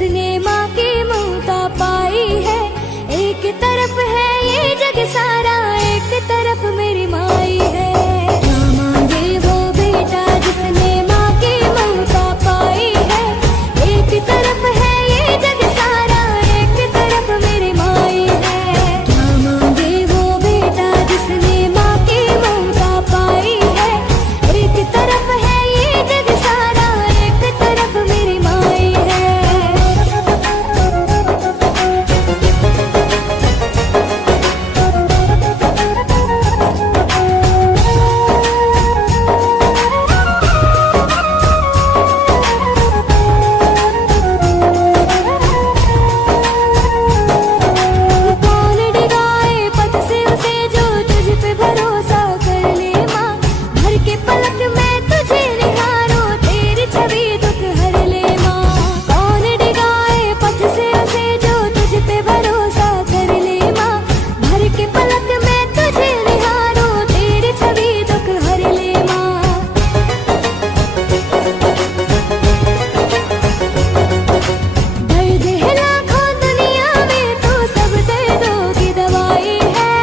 जिसने माँ की ममता पाई है। एक तरफ है ये जग सारा, एक तरफ मेरी माई है। क्या मांगे वो बेटा जिसने माँ की ममता पाई है। एक तरफ है ये जग सारा, एक तरफ मेरी माई है। क्या मांगे वो बेटा जिसने माँ की ममता पाई है। एक तरफ है ये जग सारा, एक तरफ मेरी माई है। कौन डिगाए पथ से उसे जो तुझ पे भरोसा कर ले माँ। भर के पलक में तुझे निहारो, तेरी छवि दुख हर ले माँ। कौन डिगाए पथ से उसे जो तुझ पे भरोसा कर ले माँ। भर के पलक में तुझे निहारो, तेरी छवि दुख हर ले माँ। दर्द है लाखों दुनिया में, तो सब दर्दों की दवाई है।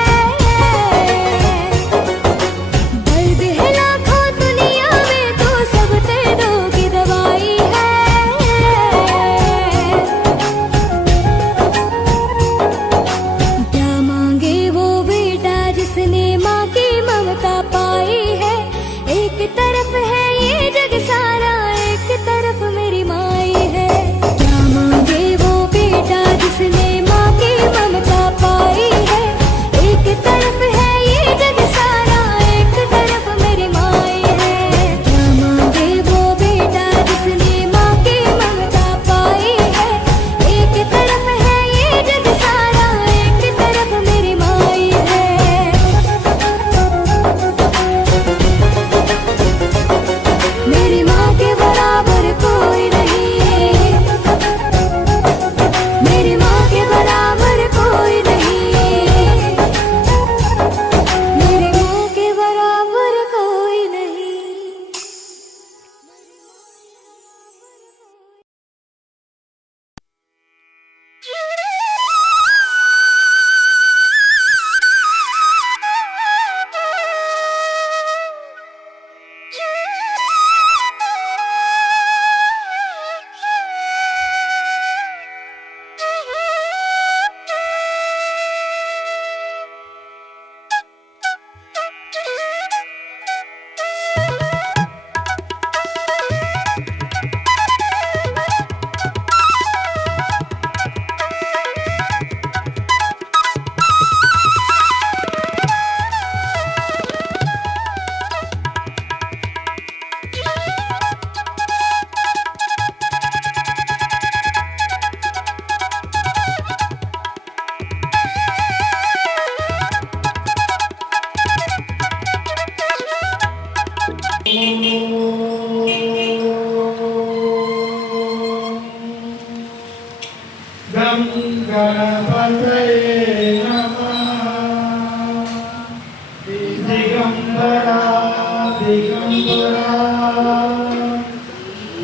दर्द है लाखों दुनिया में, तो सब दर्दों की दवाई है। क्या मांगे वो बेटा जिसने माँ की ममता पाई है। एक तरफ है ये जग सारा, एक तरफ मेरी माई है। क्या मांगे वो बेटा जिसने माँ की ममता पाई है। एक तरफ है ये जग सारा, एक तरफ मेरी माई है। क्या मांगे वो बेटा जिसने माँ की ममता पाई है। एक तरफ है ये जग सारा, एक तरफ मेरी माई है। मेरी माँ के बराबर कोई नहीं। मेरी माँ के बराबर कोई नहीं। मेरी माँ के बराबर कोई नहीं। गं गणपतये नमः। दिगंबरा दिगंबरा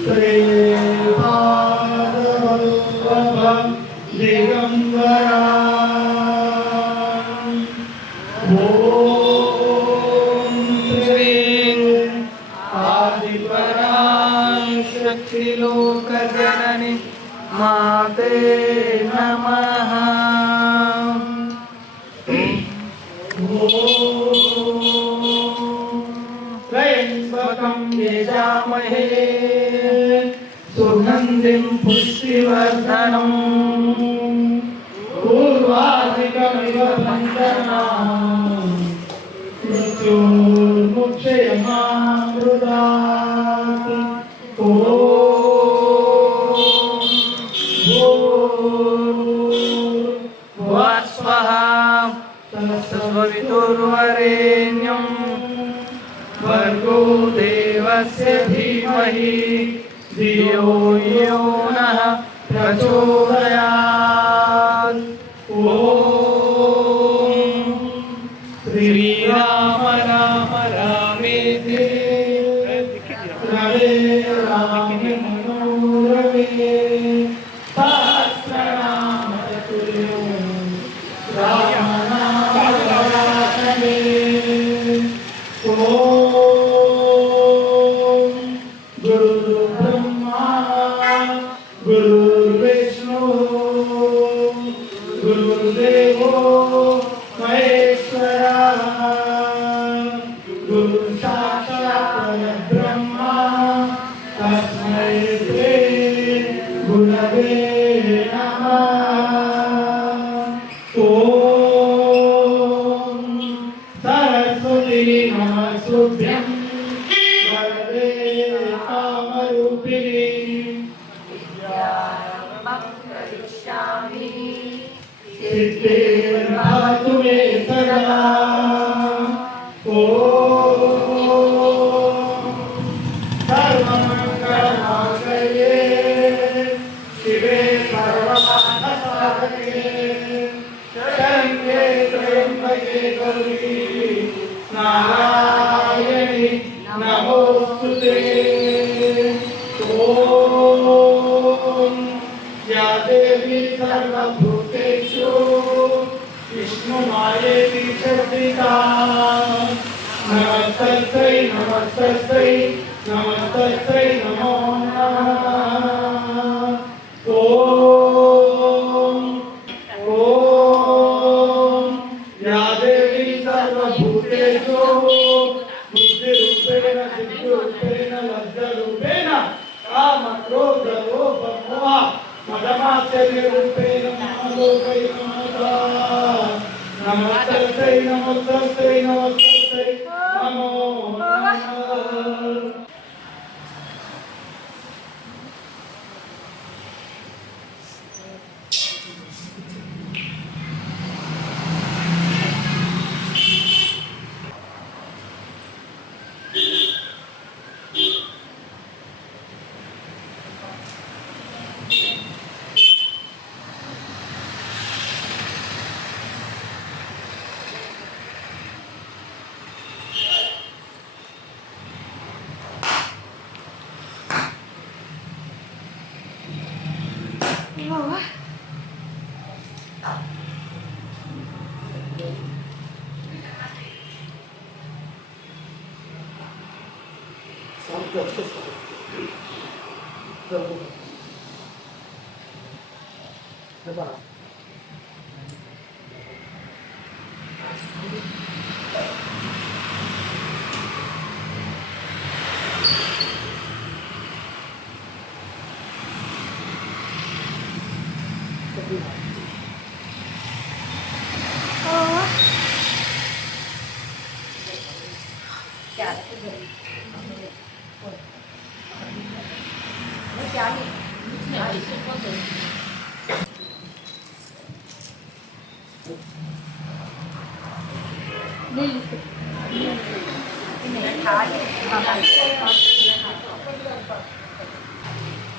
श्रीपादवल्लभ दिगंबरा। ओम श्री आदिपराशक्तिलोकजननी माते नमः। त्र्यंबकं यजामहे सुगंधिं पुष्टिवर्धनम्। पूर्वाधिकमिव बन्धनान् मृत्युर्मुक्षयमामृतात्। तत्सवितुर्वरेण्यं भर्गो देवस्य धीमहि धियो यो नः प्रचोदयात्। ओम श्रीराम राम रामेति रमे रामे मनोरमे। गुरुर्विष्णु गुरुर्देवो महेश्वरः गुरु साक्षात् परब्रह्मा तस्मै श्री गुरवे नमः। ओम सरस्वती नमस्तुभ्यं वरदे कामरूपिणी सिद्धिर्भवतु मे सदा। ओम सर्वमङ्गलमाङ्गल्ये शिवे सर्वार्थसाधके शरण्ये त्र्यम्बके गौरी नारायणि नमोस्तुते। ओम या देवी सर्वभूतेषु विष्णुमायेति चर्चिता नमस्तस्यै नमस्तस्यै नमस्तस्यै नमो नमः। ओम ओम या देवी सर्वभूतेषु बुद्धिरूपेण चित्तरूपेण लब्धरूपेण कामक्रोधलोभमोह मदमाश्चर्यरूपेण मालोकै नमः। नमस्तस्यै नमस्तस्यै नमस्तस्यै नमो नमः।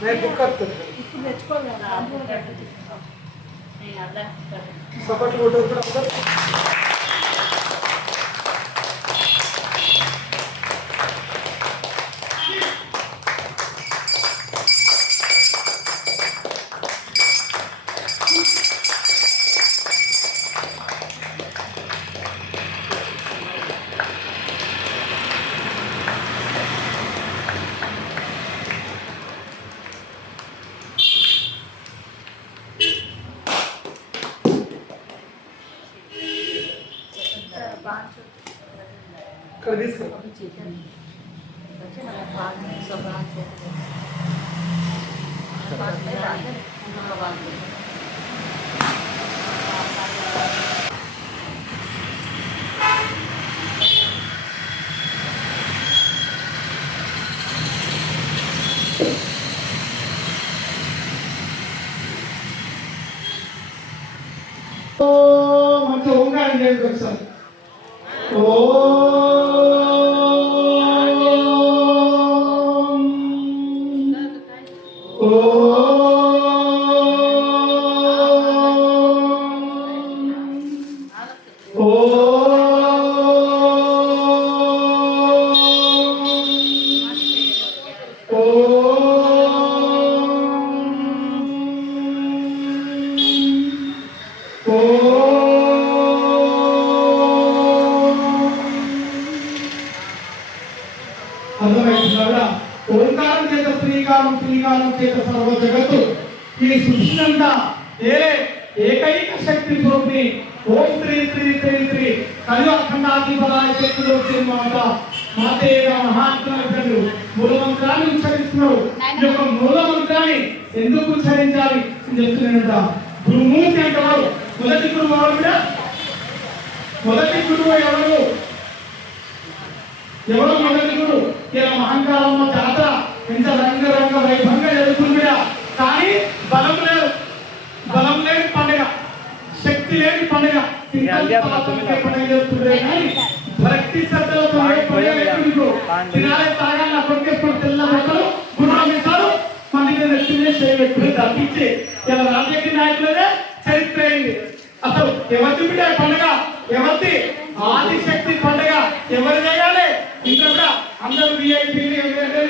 मैं बुक करते सपाट फोटो कर दिस कर तो हम तो होगा इंडियन कल्चर చేత సర్వ జగత్తు ఈ సృష్టినంతా ఏకైక శక్తి స్వరూపిణి ఓం శ్రీ శ్రీ శ్రీ శ్రీ కలియుగ అఖండాధిపతాయ శక్తిలో వచ్చిన మాతేయ మహాత్ములు మూలమంత్రాన్ని ఉచ్చరిస్తున్నారు. ఈ యొక్క మూలమంత్రాన్ని ఎందుకు ఉచ్చరించాలి అని చెప్తున్నానంట. గురుమూర్తి అంటారు. మొదటి గురువు ఎవరు కూడా? మొదటి గురువు ఎవరు? మొదటి గురువు? ఇలా మహంకాలంలో జాతర ఎంత రంగరంగ వైభవంగా జరుగుతుంది. కానీ బలం లేని పండుగ, శక్తి లేని పండుగ, పండుగ జరుగుతుంది. కానీ భక్తి శ్రద్ధలతో తినాలి, తాగాలి, కొట్టేసుకుని తెల్ల బట్టలు గుణాలు మంది నెత్తినే చేయబెట్టుకుని తప్పించి ఇలా రాజకీయ నాయకులనే చరిత్ర అయింది. అసలు ఎవరి బిడ్డ పండుగ? ఎవరిది? ఆదిశక్తి పండుగ. ఎవరు చేయాలి? ఇంకా కూడా అందరూ విఐపీలు,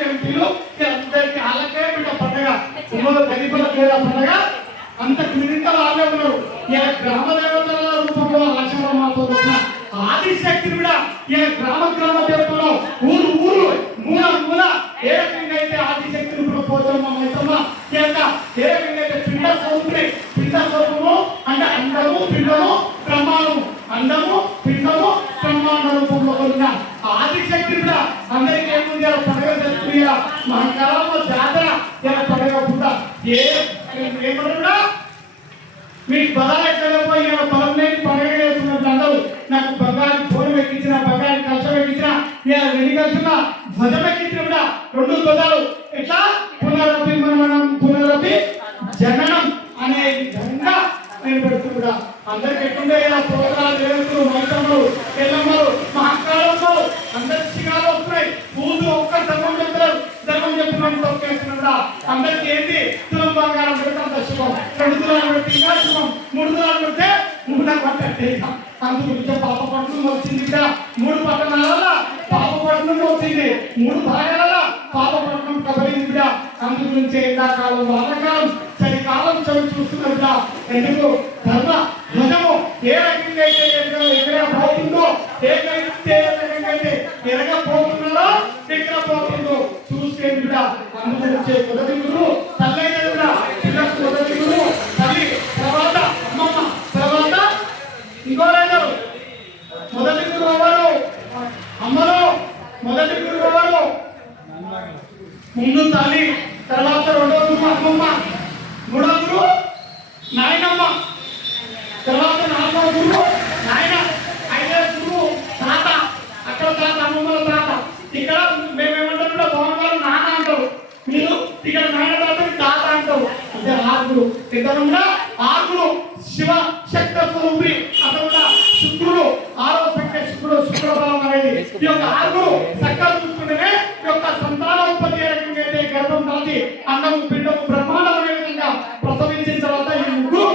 ఎంపీలు అందరికి వాళ్ళకే బిడ్డ పండుగ. గరీబులకు లేదా పండుగ? అంత క్లినిక్ వాళ్ళే ఉన్నారు. ఇలా గ్రామ దేవతల రూపంలో ఆశ్రమాలతో ఆదిశక్తిని కూడా ఇలా గ్రామ దేవతలో ఊరు మూల ఏ రకంగా అయితే ఆదిశక్తిని పోతామో ఏ రకంగా అయితే పిండ స్వరూపము అంటే అండము పిండము బ్రహ్మాండము, అండము పిండము బ్రహ్మాండ రూపంలో ఉన్న ఆదిశక్తి కూడా అందరికీ ఏముంది ఇలా పండుగ జరుగుతుంది. మహాకాలంలో జాతర ఇలా పండుగ కూడా ఏమన్నా కూడా మీకు బలాలు ఎక్కడపోయి ఇలా బలం లేని పండుగ చేస్తున్నట్లు అందరూ నాకు బంగారు ఫోన్ ఎక్కించిన, బంగారు కష్టం ఎక్కించిన, ఇలా వెనుకల్సిన ధ్వజం ఎక్కించిన కూడా రెండు ధ్వజాలు ఎట్లా పునరపి జననం అనే విధంగా నేను పెడుతున్నా. అందరికి ఎట్టుండే ఇలా ప్రోగ్రాలు జరుగుతూ మైతమ్మలు, ఎల్లమ్మలు, మహాకాలంలో అందరి శిఖరాలు వస్తున్నాయి. పూజలు ఒక్క ధర్మం చెప్తారు, ధర్మం చెప్పిన తొక్కేస్తున్నా. అందరికి ఏంటి? తులం బంగారం పెడతాం శుభం, 2 తులాలు పెడితే ఇంకా శుభం, 3 తులాలు పెడితే 3 పట్టే. అందుకు పాప పట్టణం వచ్చింది. 3 పట్టణాల పాప పట్టణం వచ్చింది, 3 భాగాల పాప పట్టణం కబడింది బిడ్డ. అందు గురించి ఎండాకాలం, వానకాలం, చలికాలం చవి చూస్తున్నా. ఎందుకు? ధర్మ ధ్వజము ఏ రకంగా అయితే ఎగరబోతుందో, ఏ రకంగా అయితే ఎరగబోతున్నాడో ఎగరబోతుందో చూస్తే బిడ్డ. అందు గురించి మొదటి గురువు తల్లైన బిడ్డ, పిల్లలకు మొదటి గురువు తల్లి, తర్వాత అమ్మమ్మ, తర్వాత ఇంకోరైనా మొదటి గురువు ఎవరు? అమ్మలో మొదటి గురువు ఎవరు? ముందు తల్లి, తర్వాత రెండవ గురువు అమ్మమ్మ, మూడవ గురువు నాయనమ్మ, తర్వాత 4వ గురువు నాయన, 5వ గురువు తాత. అక్కడ తాత, అమ్మమ్మల తాత. ఇక్కడ మేమేమంటారు కూడా భవనాలు నాన్న అంటారు, మీరు ఇక్కడ నాయన తాత అంటారు. అంటే 6 గురువు. ఇద్దరు 6 శివ శక్త స్వరూపి. అతను శుక్రుడు 6వ సంఖ్య, శుక్రబలం అనేది. ఈ యొక్క 6 చక్కగా చూసుకుంటేనే ఈ యొక్క సంతానోత్పత్తి ఏ రకంగా అయితే గర్భం దాల్చి అన్నము పిండము బ్రహ్మాండం అనే విధంగా ప్రసవించిన తర్వాత ఈ ముగ్గురు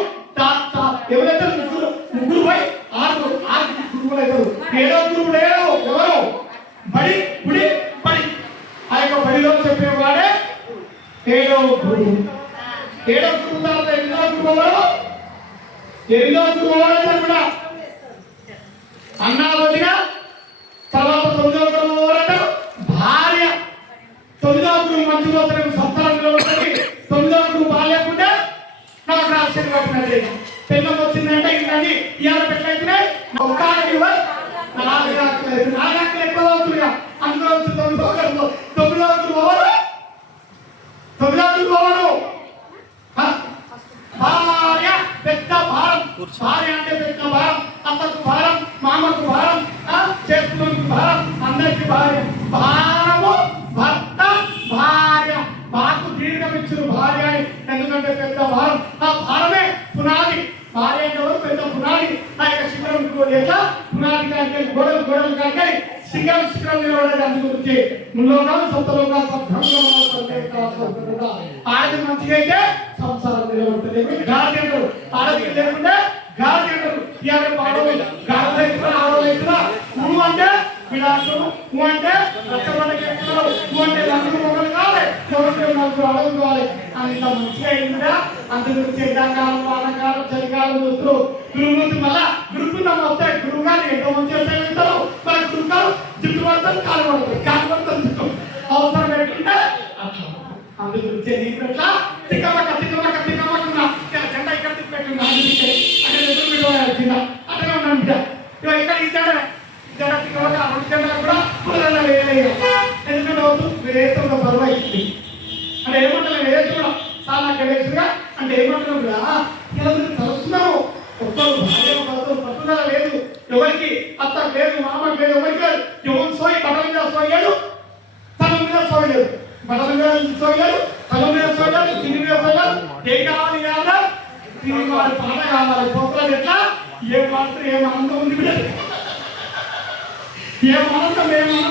ఎవరైతే ముగ్గురు పై 6 గురువులు అవుతారు. 7వ గురువుడు ఎవరు? బడి, గుడి, బడి. ఆ యొక్క బడిలో చెప్పేవాడే 7వ గురువు. 7వ గురువు తర్వాత 8వ గురువు ఎవరు? 8వ గురువు ఎవరైతే కూడా అన్నా వదిన. తర్వాత 9వ గురువు ఎవరైతే భార్య. 9వ గురువు మంచిగా సంతానం నిలబడుతుంది. 9వ గురువు బాగాలేకుంటే నాకు రాష్ట్రం కట్టినది. పెళ్ళం వచ్చిందంటే ఇంకది ఇవాళ పెట్టయితే ఒక్క 4 ఆకులు ఎక్కువ అవుతుంది. అందులో 9వ గురువు. 9వ గురువు ఎవరు? 9వ గురువు ఎవరు? భార్య. పెద్ద భారం. భార్య అంటే పెద్ద భారం. అత్తకు భారం, మామకు భారం, చేసుకున్నందుకు భారం, అందరికి భార్య. భారము భర్త, భార్య. మాకు దీర్ఘమిచ్చిన భార్య. ఎందుకంటే పెద్ద భారం. ఆ భారమే పునాది. భార్య అంటే పెద్ద పునాది. ఆ యొక్క శిఖరం లేక పునాది కానీ గోడలు కానీ శిఖరం నిలబడేది. అందు గురించి ముల్లోకాలు సప్తలోకాలు ఆడది మంచిగా అయితే సంసారం నిలబడుతుంది. గాలి అంటారు. ఆడది లేకుంటే గాలి అంటారు. నువ్వు అంటే విడాసం, నువ్వు అంటే రచ్చబండకి ఎక్కుతావు, నువ్వు అంటే లంచు మొక్కలు కావాలి, నలుగురు అడుగు కావాలి. అంత మంచిగా అయిందా? అంత గురించి ఎండాకాలం, వానకాలం, చలికాలం చూస్తూ గురుమూర్తి మళ్ళా గురుకున్నాం వస్తాయి. గురువు గారు ఎంతో మంచిగా చదువుతారు. మరి గురుగారు జుట్టు పడతారు, కాలు పడతారు, కాలు పడతారు జుట్టు అవసరం పెట్టుకుంటే అట్లా అందు గురించి నీకు ఎట్లా తిక్కమక్క జెండా ఇక్కడ తిప్పెట్టింది అక్కడ ఎదురు విలువ జిల్లా అట్లనే ఉన్నాను బిడ్డ ఇక ఇక్కడ ఈ జెండా తిక్కమక్క రెండు జెండాలు కూడా పుల్లలు వేయలేదు ఎందుకంటే వేతంలో బరువు అవుతుంది అంటే ఏమంటారు వేయచ్చు కూడా చాలా గడేసుగా అంటే ఏమంటున్నావు కూడా ఇలా కలుస్తున్నావు ఒక్కరు భార్య పట్టుదల లేదు ఎవరికి అత్త లేదు మామకు లేదు ఎవరికి లేదు ఎవరు సోయి బట్టల మీద సోయాడు తల మీద సోయలేదు బట్టల మీద సోయాడు తల మీద సోయాడు తిని మీద సోయాడు ఏ కావాలి కావాలా తిని వారి పాట కావాలి పోతాడు ఎట్లా ఏ మాత్రం ఏం ఆనందం ఉంది బిడ్డ ఏం ఆనందం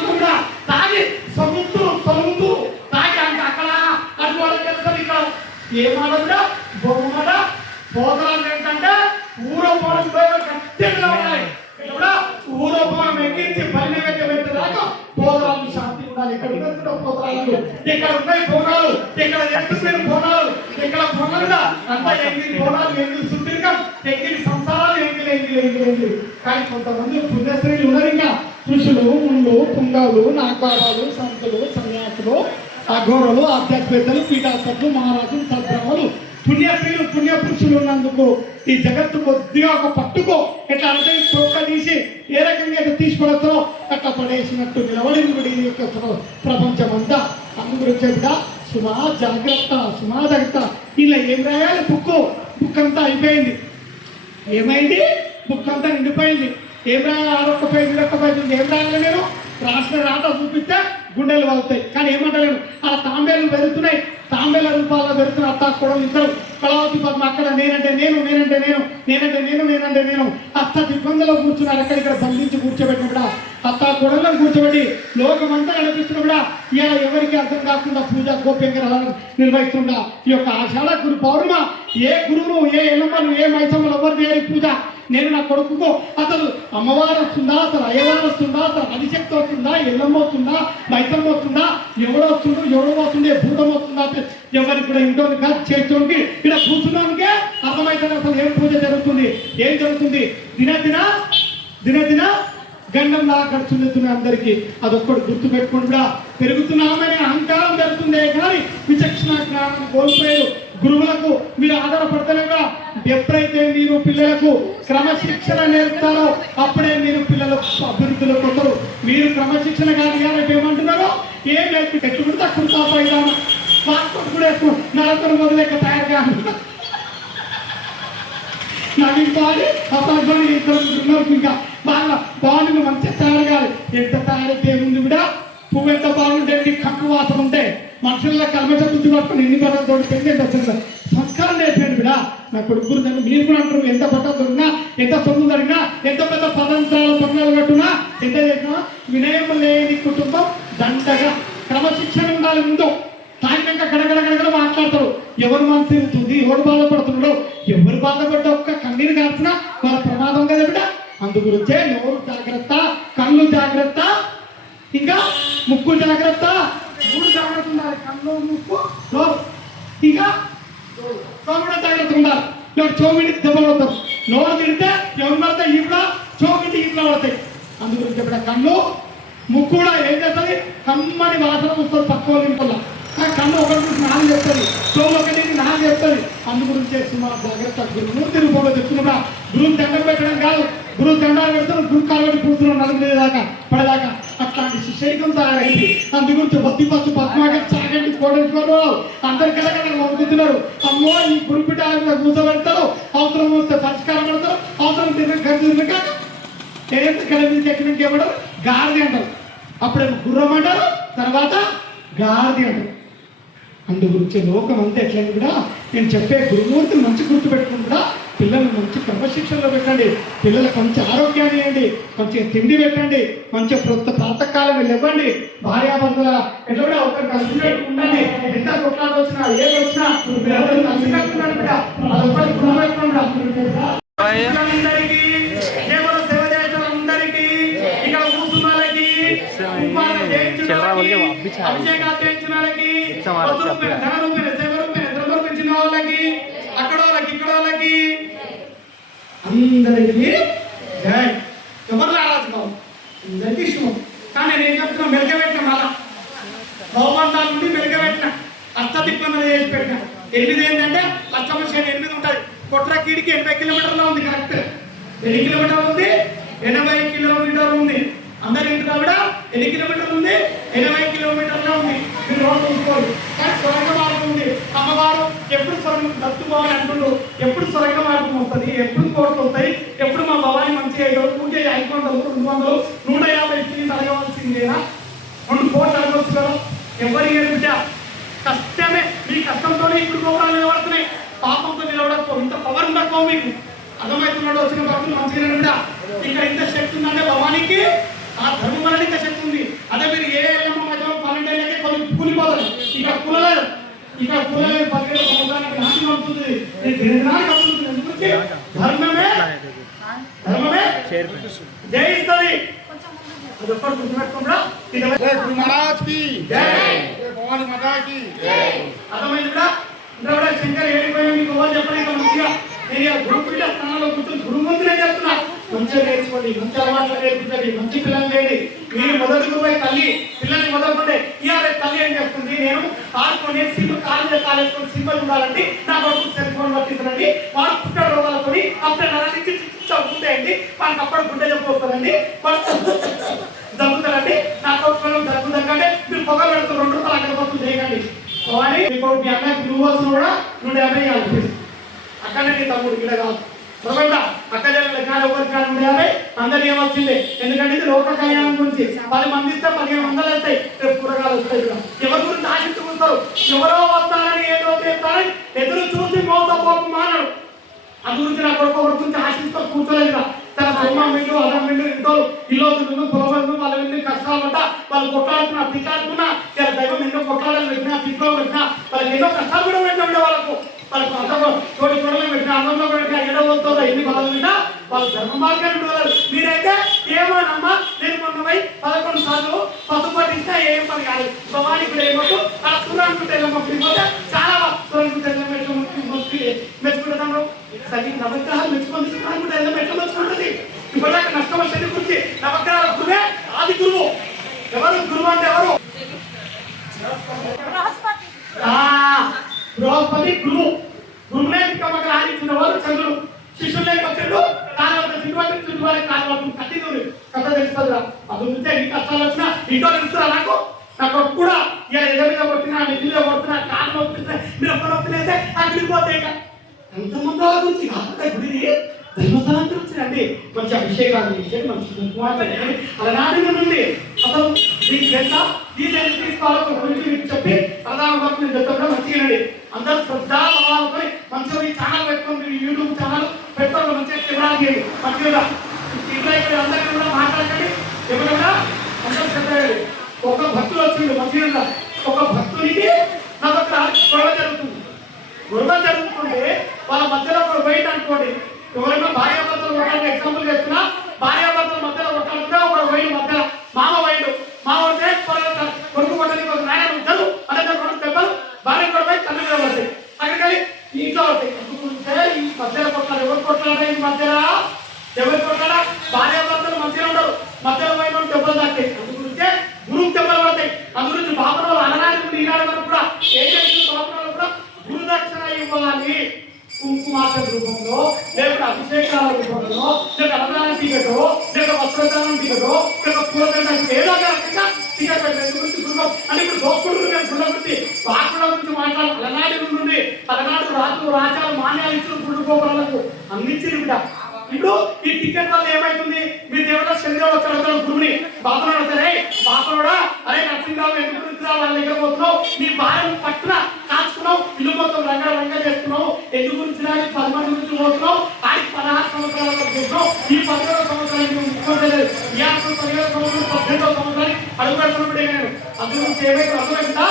కూడా తాగి సొంతు తాగి అంటే అక్కడ అటు వాళ్ళకి వెళ్తారు ఇక్కడ ఏమాడ బొమ్మడ పోతరాలు ఏంటంటే ఊరపోవడం గట్టిగా ఉన్నాయి ఊరపోవడం ఎక్కించి పల్లె పెట్టేదాకా పోతరాలు శాంతి ఉండాలి ఇక్కడ పోతరాలు ఇక్కడ ఉన్నాయి బోనాలు ఇక్కడ ఎత్తుకునే బోనాలు ఇక్కడ బోనాలుగా అంతా ఎంగిలి బోనాలు ఎంగిలి సుదీర్ఘం ఎంగిలి సంసారాలు ఎంగిలి కానీ కొంతమంది పుణ్యశ్రీలు ఉన్నారు ఇంకా ఋషులు ముందు పుంగాలు నాగారాలు సంతులు సన్యాసులు అఘోరలు ఆధ్యాత్మికతలు పీఠాసకులు మహారాజులు సద్బ్రహ్మలు పుణ్యశ్రీలు పుణ్యపురుషులు ఉన్నందుకు ఈ జగత్తు కొద్దిగా ఒక పట్టుకో ఎట్లా అంటే చొక్క తీసి ఏ రకంగా అయితే తీసుకువస్తారో అట్లా పడేసినట్టు నిలబడి ఈ యొక్క ప్రపంచం అంతా అందు గురించి సుమా జాగ్రత్త ఇలా ఏం రాయాలి బుక్ అంతా అయిపోయింది ఏమైంది బుక్ అంతా నిండిపోయింది ఏం రాయాలి ఆరొక్క పేజీ ఏం రాయాలి నేను రాష్ట్ర రాత చూపిస్తే గుండెలు వాగుతాయి కానీ ఏమంటలేను అలా తాంబేలు పెరుగుతున్నాయి తాంబేల రూపాల్లో పెరుగుతున్న అత్త కూడా ఇద్దరు కళావతి పద్మ అక్కడ నేనంటే నేను అత్త దిగ్బంధంలో కూర్చున్నారు ఎక్కడిక్కడ బంధించి కూర్చోబెట్టిన అత్త కొడలను కూర్చోబెట్టి లోకమంతా నడిపిస్తున్నా కూడా ఇలా ఎవరికి అర్థం కాకుండా పూజ గోప్యంగా నిర్వహిస్తుందా ఈ యొక్క ఆషాఢ గురు పౌర్ణమ ఏ గురువులు ఏ ఎల్లమ్మలు ఏ మైసమ్మలు ఎవరు చేయరు పూజ నేను నా కొడుకుకో అసలు అమ్మవారు వస్తుందా అసలు అయ్యవారు వస్తుందా అసలు అధిశక్తి వస్తుందా ఎల్లమ్మ వస్తుందా మైసమ్మ వస్తుందా ఎవడో వస్తుండే భూతం వస్తుందా ఎవరికి కూడా ఇంట్లో చేర్చోనికి ఇక్కడ కూర్చున్నానికే అర్థమవుతుంది అసలు ఏం పూజ జరుగుతుంది దినదిన గండంలా గడుచుండుతున్నాయి అందరికీ అదొక్కటి గుర్తు పెట్టుకుని కూడా పెరుగుతున్నామనే అహంకారం జరుగుతుందే కానీ విచక్షణ జ్ఞానం కోల్పోయారు గురువులకు మీరు ఆధారపడతారుగా ఎప్పుడైతే మీరు పిల్లలకు క్రమశిక్షణ నేర్పుతారో అప్పుడే మీరు పిల్లలకు అభివృద్ధిలోకి వస్తారు మీరు క్రమశిక్షణ కానీ ఏమంటున్నారో ఏం నేర్పి ఎట్టుకుంటే అక్కడ కాపాడుతాను పాస్పోర్ట్ కూడా నడకలు మొదలెక్క తయారు కాదు నవీన్ అపార్ట్మెంట్ ఇద్దరు ఇంకా బాగా బాగుంది మంచిగా తయారు కాదు ఎంత తయారైతే ముందు కూడా పువ్వు ఎంత బాగుంటే కక్కు వాసన ఉంటే మనుషుల్లో కల్మష బుద్ధి పట్టుకుని ఎన్ని పదాలు పెంచి సంస్కారం నేర్పండి కూడా నా కొడుకులు మీరు కూడా అంటారు ఎంత పట్టాలు దొరికినా ఎంత సొమ్ము జరిగినా ఎంత పెద్ద పదాలు కట్టున్నా ఎంత చేసినా వినయం లేని కుటుంబం దండగా క్రమశిక్షణ ఉండాలి ముందు సాయంత్రంగా గడగడ మాట్లాడతారు ఎవరు మనసు తిరుగుతుంది ఎవరు బాధపడుతున్నాడు ఎవరు బాధపడ్డా ఒక్క కన్నీరు కాల్చినా వాళ్ళ ప్రమాదం కదా బిడ్డ అందు గురించే నోరు జాగ్రత్త కళ్ళు జాగ్రత్త ఇంకా ముక్కు జాగ్రత్త మూడు జాగ్రత్త ఉండాలి కళ్ళు ముక్కు నోరు ఇంకా కూడా జాగ్రత్త ఉండాలి ఇక్కడ చోమిడికి దెబ్బలు పడతారు నోరు తిడితే ఎవరు పడతాయి ఈ కూడా చోమిటి ఇంట్లో పడతాయి అందు గురించి ఇక్కడ కళ్ళు ముక్కు కూడా ఏం చేస్తుంది కమ్మని వాసన వస్తుంది తక్కువ ఇంట్లో కన్ను ఒకటి నాలుగు చెప్తుంది సోము ఒకటి నాలుగు చెప్తుంది అందు గురించి సుమా జాగ్రత్త గురువు తిరుగుబోలో చెప్తున్నా గురువు దండం పెట్టడం కాదు గురువు దండాలు పెడతారు గురు కాలు కూర్చున్నాం నలుగురు దాకా పడేదాకా అట్లాంటి శరీరం తయారైంది అందు గురించి బొత్తి పద్మాగా చాగండి కోడలు అందరికీ పంపుతున్నారు అమ్మో ఈ గురుపిట కూర్చోబెడతారు అవసరం వస్తే పరిష్కారం పెడతారు అవసరం తిరిగి ఎక్కడికి ఇవ్వడం గాడిది అంటారు అప్పుడేమో గుర్రం అంటారు తర్వాత గాడిది అంటారు అందు గురించి లోకం అంతా ఎట్లని కూడా నేను చెప్పే గురుమూర్తిని మంచి గుర్తు పెట్టుకుని కూడా పిల్లల్ని మంచి క్రమశిక్షణలో పెట్టండి పిల్లలకు మంచి ఆరోగ్యాన్ని ఇవ్వండి మంచిగా తిండి పెట్టండి మంచిగా ప్రాతకాలం ఇవ్వండి భార్యాభర్తల ఎట్లా కూడా ఒకరు కలిసినట్టు ఉండండి ఎంత కొట్లాట వచ్చినా ఏది వచ్చినా కలిసినట్టు అందరికీ కేవలం సేవ చేసిన అందరికీ ఇక్కడ కూర్చున్న వాళ్ళకి అభిషేకాలు చేయించిన వాళ్ళకి పెంచిన వాళ్ళకి అక్కడ వాళ్ళకి ఇక్కడ వాళ్ళకి అందరికీ ఎవరు రారాజు అందరికీ ఇష్టం కానీ నేను చెప్తున్నా మెలకబెట్టిన మళ్ళా బహుమంతాల నుండి మెలకబెట్టిన అత్త తిప్పంగా చేసి పెట్టినా 8 ఏంటంటే లక్ష 8 ఉంటుంది. కొట్ర కీడికి 80 కిలోమీటర్లు ఉంది. కరెక్ట్ ఎన్ని కిలోమీటర్లు ఉంది? 80 కిలోమీటర్లు ఉంది. అందరి ఇంటి కూడా ఎన్ని కిలోమీటర్లు ఉంది? 80 కిలోమీటర్లు ఉంది. మీరు రోడ్డు చూసుకోండి. కానీ సొరంగ మార్గం ఉంది. అమ్మవారు ఎప్పుడు సొరంగం దత్తుకోవాలి అంటుండ్రు. ఎప్పుడు సొరంగ మార్గం వస్తుంది, ఎప్పుడు కోట్లు వస్తాయి, ఎప్పుడు మా భవాని మంచిగా పూజ 500, 200, 150 ఫీజు అడగవలసిందేనా? 2 కోట్లు అడగవచ్చు కదా. ఎవరి బిడ్డ కష్టమే. మీ కష్టంతోనే ఇప్పుడు గోపురాలు నిలబడుతున్నాయి. పాపంతో నిలబడకపో. ఇంత పవర్ ఉండకపో మీకు. అర్థమవుతున్నాడు వచ్చిన భక్తులు మంచిగా బిడ్డ. ఇక్కడ ఇంత శక్తి ఉందంటే భవానికి ఆ ధర్మం వల్ల ఇంత శక్తి ఉంది. అదే మీరు ఏ ఎల్లమ్మ మధ్యలో 12 ఏళ్ళకే కొన్ని కూలిపోతారు. ఇక కూలలేదు. 17 సంవత్సరానికి నాశనం అవుతుంది. దినానికి అవుతుంది. ఎందుకంటే ధర్మమే జయిస్తుంది. అది ఒక్కటి గుర్తుపెట్టుకుంటా. అర్థమైంది కూడా. ఇంకా శంకర్ ఏడిపోయినా మీకు ఎవరు చెప్పలేదు మంచిగా. నేను గురు పీఠ స్థానంలో కూర్చొని గురుమంతులే చెప్తున్నా. మంచిగా నేర్చుకోండి, మంచి అలవాట్లు నేర్పించండి, మంచి పిల్లలు లేండి. మీరు మొదటి గురువై తల్లి పిల్లల్ని మొదలుకుంటే ఇవాళ తల్లి ఏం చేస్తుంది? నేను ఆడుకొని కాలేసుకొని సింబల్ ఉండాలండి. నా కొడుకు సెల్ ఫోన్ పట్టిస్తానండి. వాడు పుట్ట రోగాలతో అప్పుడే నరానికి చదువుకుంటాయండి. వాళ్ళకి అప్పుడు గుండె జబ్బు వస్తుందండి. వాడు దగ్గుతారండి. నా కొడుకు దగ్గు దగ్గంటే మీరు పొగ పెడుతున్నారు. 2 రూపాయలు అక్కడ కోసం చేయకండి. కానీ ఇప్పుడు మీ అన్నకి నువ్వు వచ్చిన కూడా 150 ఇవ్వాలి. అక్కడనే నీ తమ్ముడు ఇక్కడ కాదు. అక్క జగన్ కానీ ఎవరికి కానీ 150 అందరు ఏమొచ్చింది. ఎందుకంటే ఇది లోక కళ్యాణం గురించి 10 మంది ఇస్తే 1500 వస్తాయి. రేపు కూరగాయలు వస్తాయి. ఎవరి గురించి ఆశించుకుంటారు? ఎవరో వస్తారని ఏదో చేస్తారని ఎదురు చూసి మోసపోకు మానడు. అందు గురించి నా కొడుకు ఒకరి గురించి ఆశిస్తూ కూర్చోలేదు. తన సొమ్మ మిండు అదం మిండు ఇంట్లో ఇల్లు పొలవద్దు వాళ్ళ ఎన్ని కష్టాలు పడ్డా వాళ్ళు కొట్లాడుతున్నా తిట్లాడుతున్నా దైవం ఎన్నో కొట్లాడాలి పెట్టినా తిట్లో పెట్టినా వాళ్ళకి ఎన్నో కష్టాలు కూడా పెట్టినా వాళ్ళకు తోటి కొడలు పెట్టినా అన్నంలో పెట్టినా ఎడవలతో ఎన్ని బలం విన్నా వాళ్ళు ధర్మ మార్గాన్ని విడవాలి. మీరైతే ఏమోనమ్మా నేను మొన్నమై 11 సార్లు పసుపు పట్టించినా ఏం పని కాదు. భవానీ కూడా ఏమో అలా సూర్యానికి వెళ్ళిపోతే చాలా మెచ్చుకుంటాను. సరి నవగ్రహాలు మెచ్చుకొని సూర్యానికి ఎట్లా మెచ్చుకుంటుంది? ఇప్పటిదాకా నష్టం శని గురించి నవగ్రహాల గురువే ఆది గురువు. ఎవరు గురువు అంటే ఎవరు? బృహస్పతి గురువు. గురువునే తిక్కమ్మగా ఆడించిన వారు చంద్రుడు. శిష్యులే వచ్చాడు చుట్టువారి కాలువకు కట్టింది కథ తెలుస్తుందిరా. అది ఉంటే ఎన్ని కష్టాలు వచ్చినా ఇంట్లో తెలుస్తుందా? నాకు కూడా ఇలా ఎద మీద కొట్టినా నెత్తిలో కొట్టినా కాలు నొప్పినా మీరు ఒక్క నొప్పినైతే అగ్గిపోతే ఎంతమంది గురించి కాకపోతే గుడిని ధర్మస్థలం గురించినండి. మంచి అభిషేకాలు చేసి మంచి కుంకుమార్తె అలనాటి నుండి అసలు మీకు తెలుసా ఈ తీసుకోవాలని గురించి మీకు చెప్పి ప్రధాన వరకు నేను చెప్తా కూడా మంచిగానండి. అందరూ శ్రద్ధా భావాలతో మంచిగా ఈ ఛానల్ పెట్టుకొని మీరు యూట్యూబ్ ఛానల్ పెట్టుకోవాలి. మంచిగా కెమెరా చేయండి. మంచిగా ఇంట్లో ఇక్కడ అందరికీ కూడా మాట్లాడకండి. ఎవరు కూడా అందరూ శ్రద్ధ. ఒక భక్తులు వచ్చిండు మంచిగా. ఒక భక్తునికి నా దగ్గర గొడవ జరుగుతుంది. గొడవ జరుగుతుంటే వాళ్ళ మధ్యలో ఒకరు బయట అనుకోండి. ఎవరైనా భార్యాభర్తలు కొట్టాలని ఎగ్జాంపుల్ చెప్తున్నా. భార్యాభర్తల మధ్యలో కొట్టాలంటే ఒకరు వైడు మధ్యలో మామ వైడు ఉంటే కొడుకు కొట్టడానికి ఒక నాయన ఉంటారు. అదే కొడుకు దెబ్బలు భార్య కూడా పోయి తల్లి మీద పడతాయి. అక్కడికి ఇంట్లో అవుతాయి. ఈ మధ్యలో కొట్టాలి. ఎవరు కొట్టాలంటే ఈ మధ్యలో ఎవరు కొట్టాలా? భార్యాభర్తలు మంచిగా ఉండరు. మధ్యలో వైన దెబ్బలు తాకుతాయి. అందుగురించే గురువు దెబ్బలు పడతాయి. అందుగురించి బాపనలు అలనాటి నుండి ఈనాడు వరకు కూడా ఏ బాపనలు కూడా గురుదక్షిణ ఇవ్వాలి. కుంకుమార్చ రూపంలో లేకపోతే అభిషేకాల రూపంలో లేక అన్నదానం టికెటో లేక వస్త్రదానం టికెటో లేక పూలదండం ఏదో రకంగా టికెట్ పెట్టే గురించి గురువు అని ఇప్పుడు దోపుడు గుళ్ళ గురించి పాకుల గురించి మాట్లాడాలి. అలనాటి నుండి అలనాడు రాజులు రాజాలు మాన్యాలు ఇచ్చిన గుళ్ళు గోపురాలకు అందించింది బిడ్డ. ఇప్పుడు ఈ టికెట్ వల్ల ఏమైతుంది? మీ దేవుడు చంద్రుడు వచ్చాడు గురువుని బాపనోడు వస్తారే బాపనోడా అరే నరసింహరావు ఎందుకు వాళ్ళ దగ్గర పోతున్నావు? నీ భార్య పట్టున కాచుకున్నావు. ఇల్లు మొత్తం రంగా చేస్తున్నావు. ఎందుకు గురించి 10 మంది గురించి పోతున్నావు. ఆయనకి 16 సంవత్సరాల వరకు చేస్తున్నావు. ఈ 17వ సంవత్సరానికి ముఖ్యమంత్రి 17వ సంవత్సరం 18వ సంవత్సరానికి అడుగు పెడుతున్నప్పుడే నేను అందుగురించి ఏమైతే అర్థమైందా?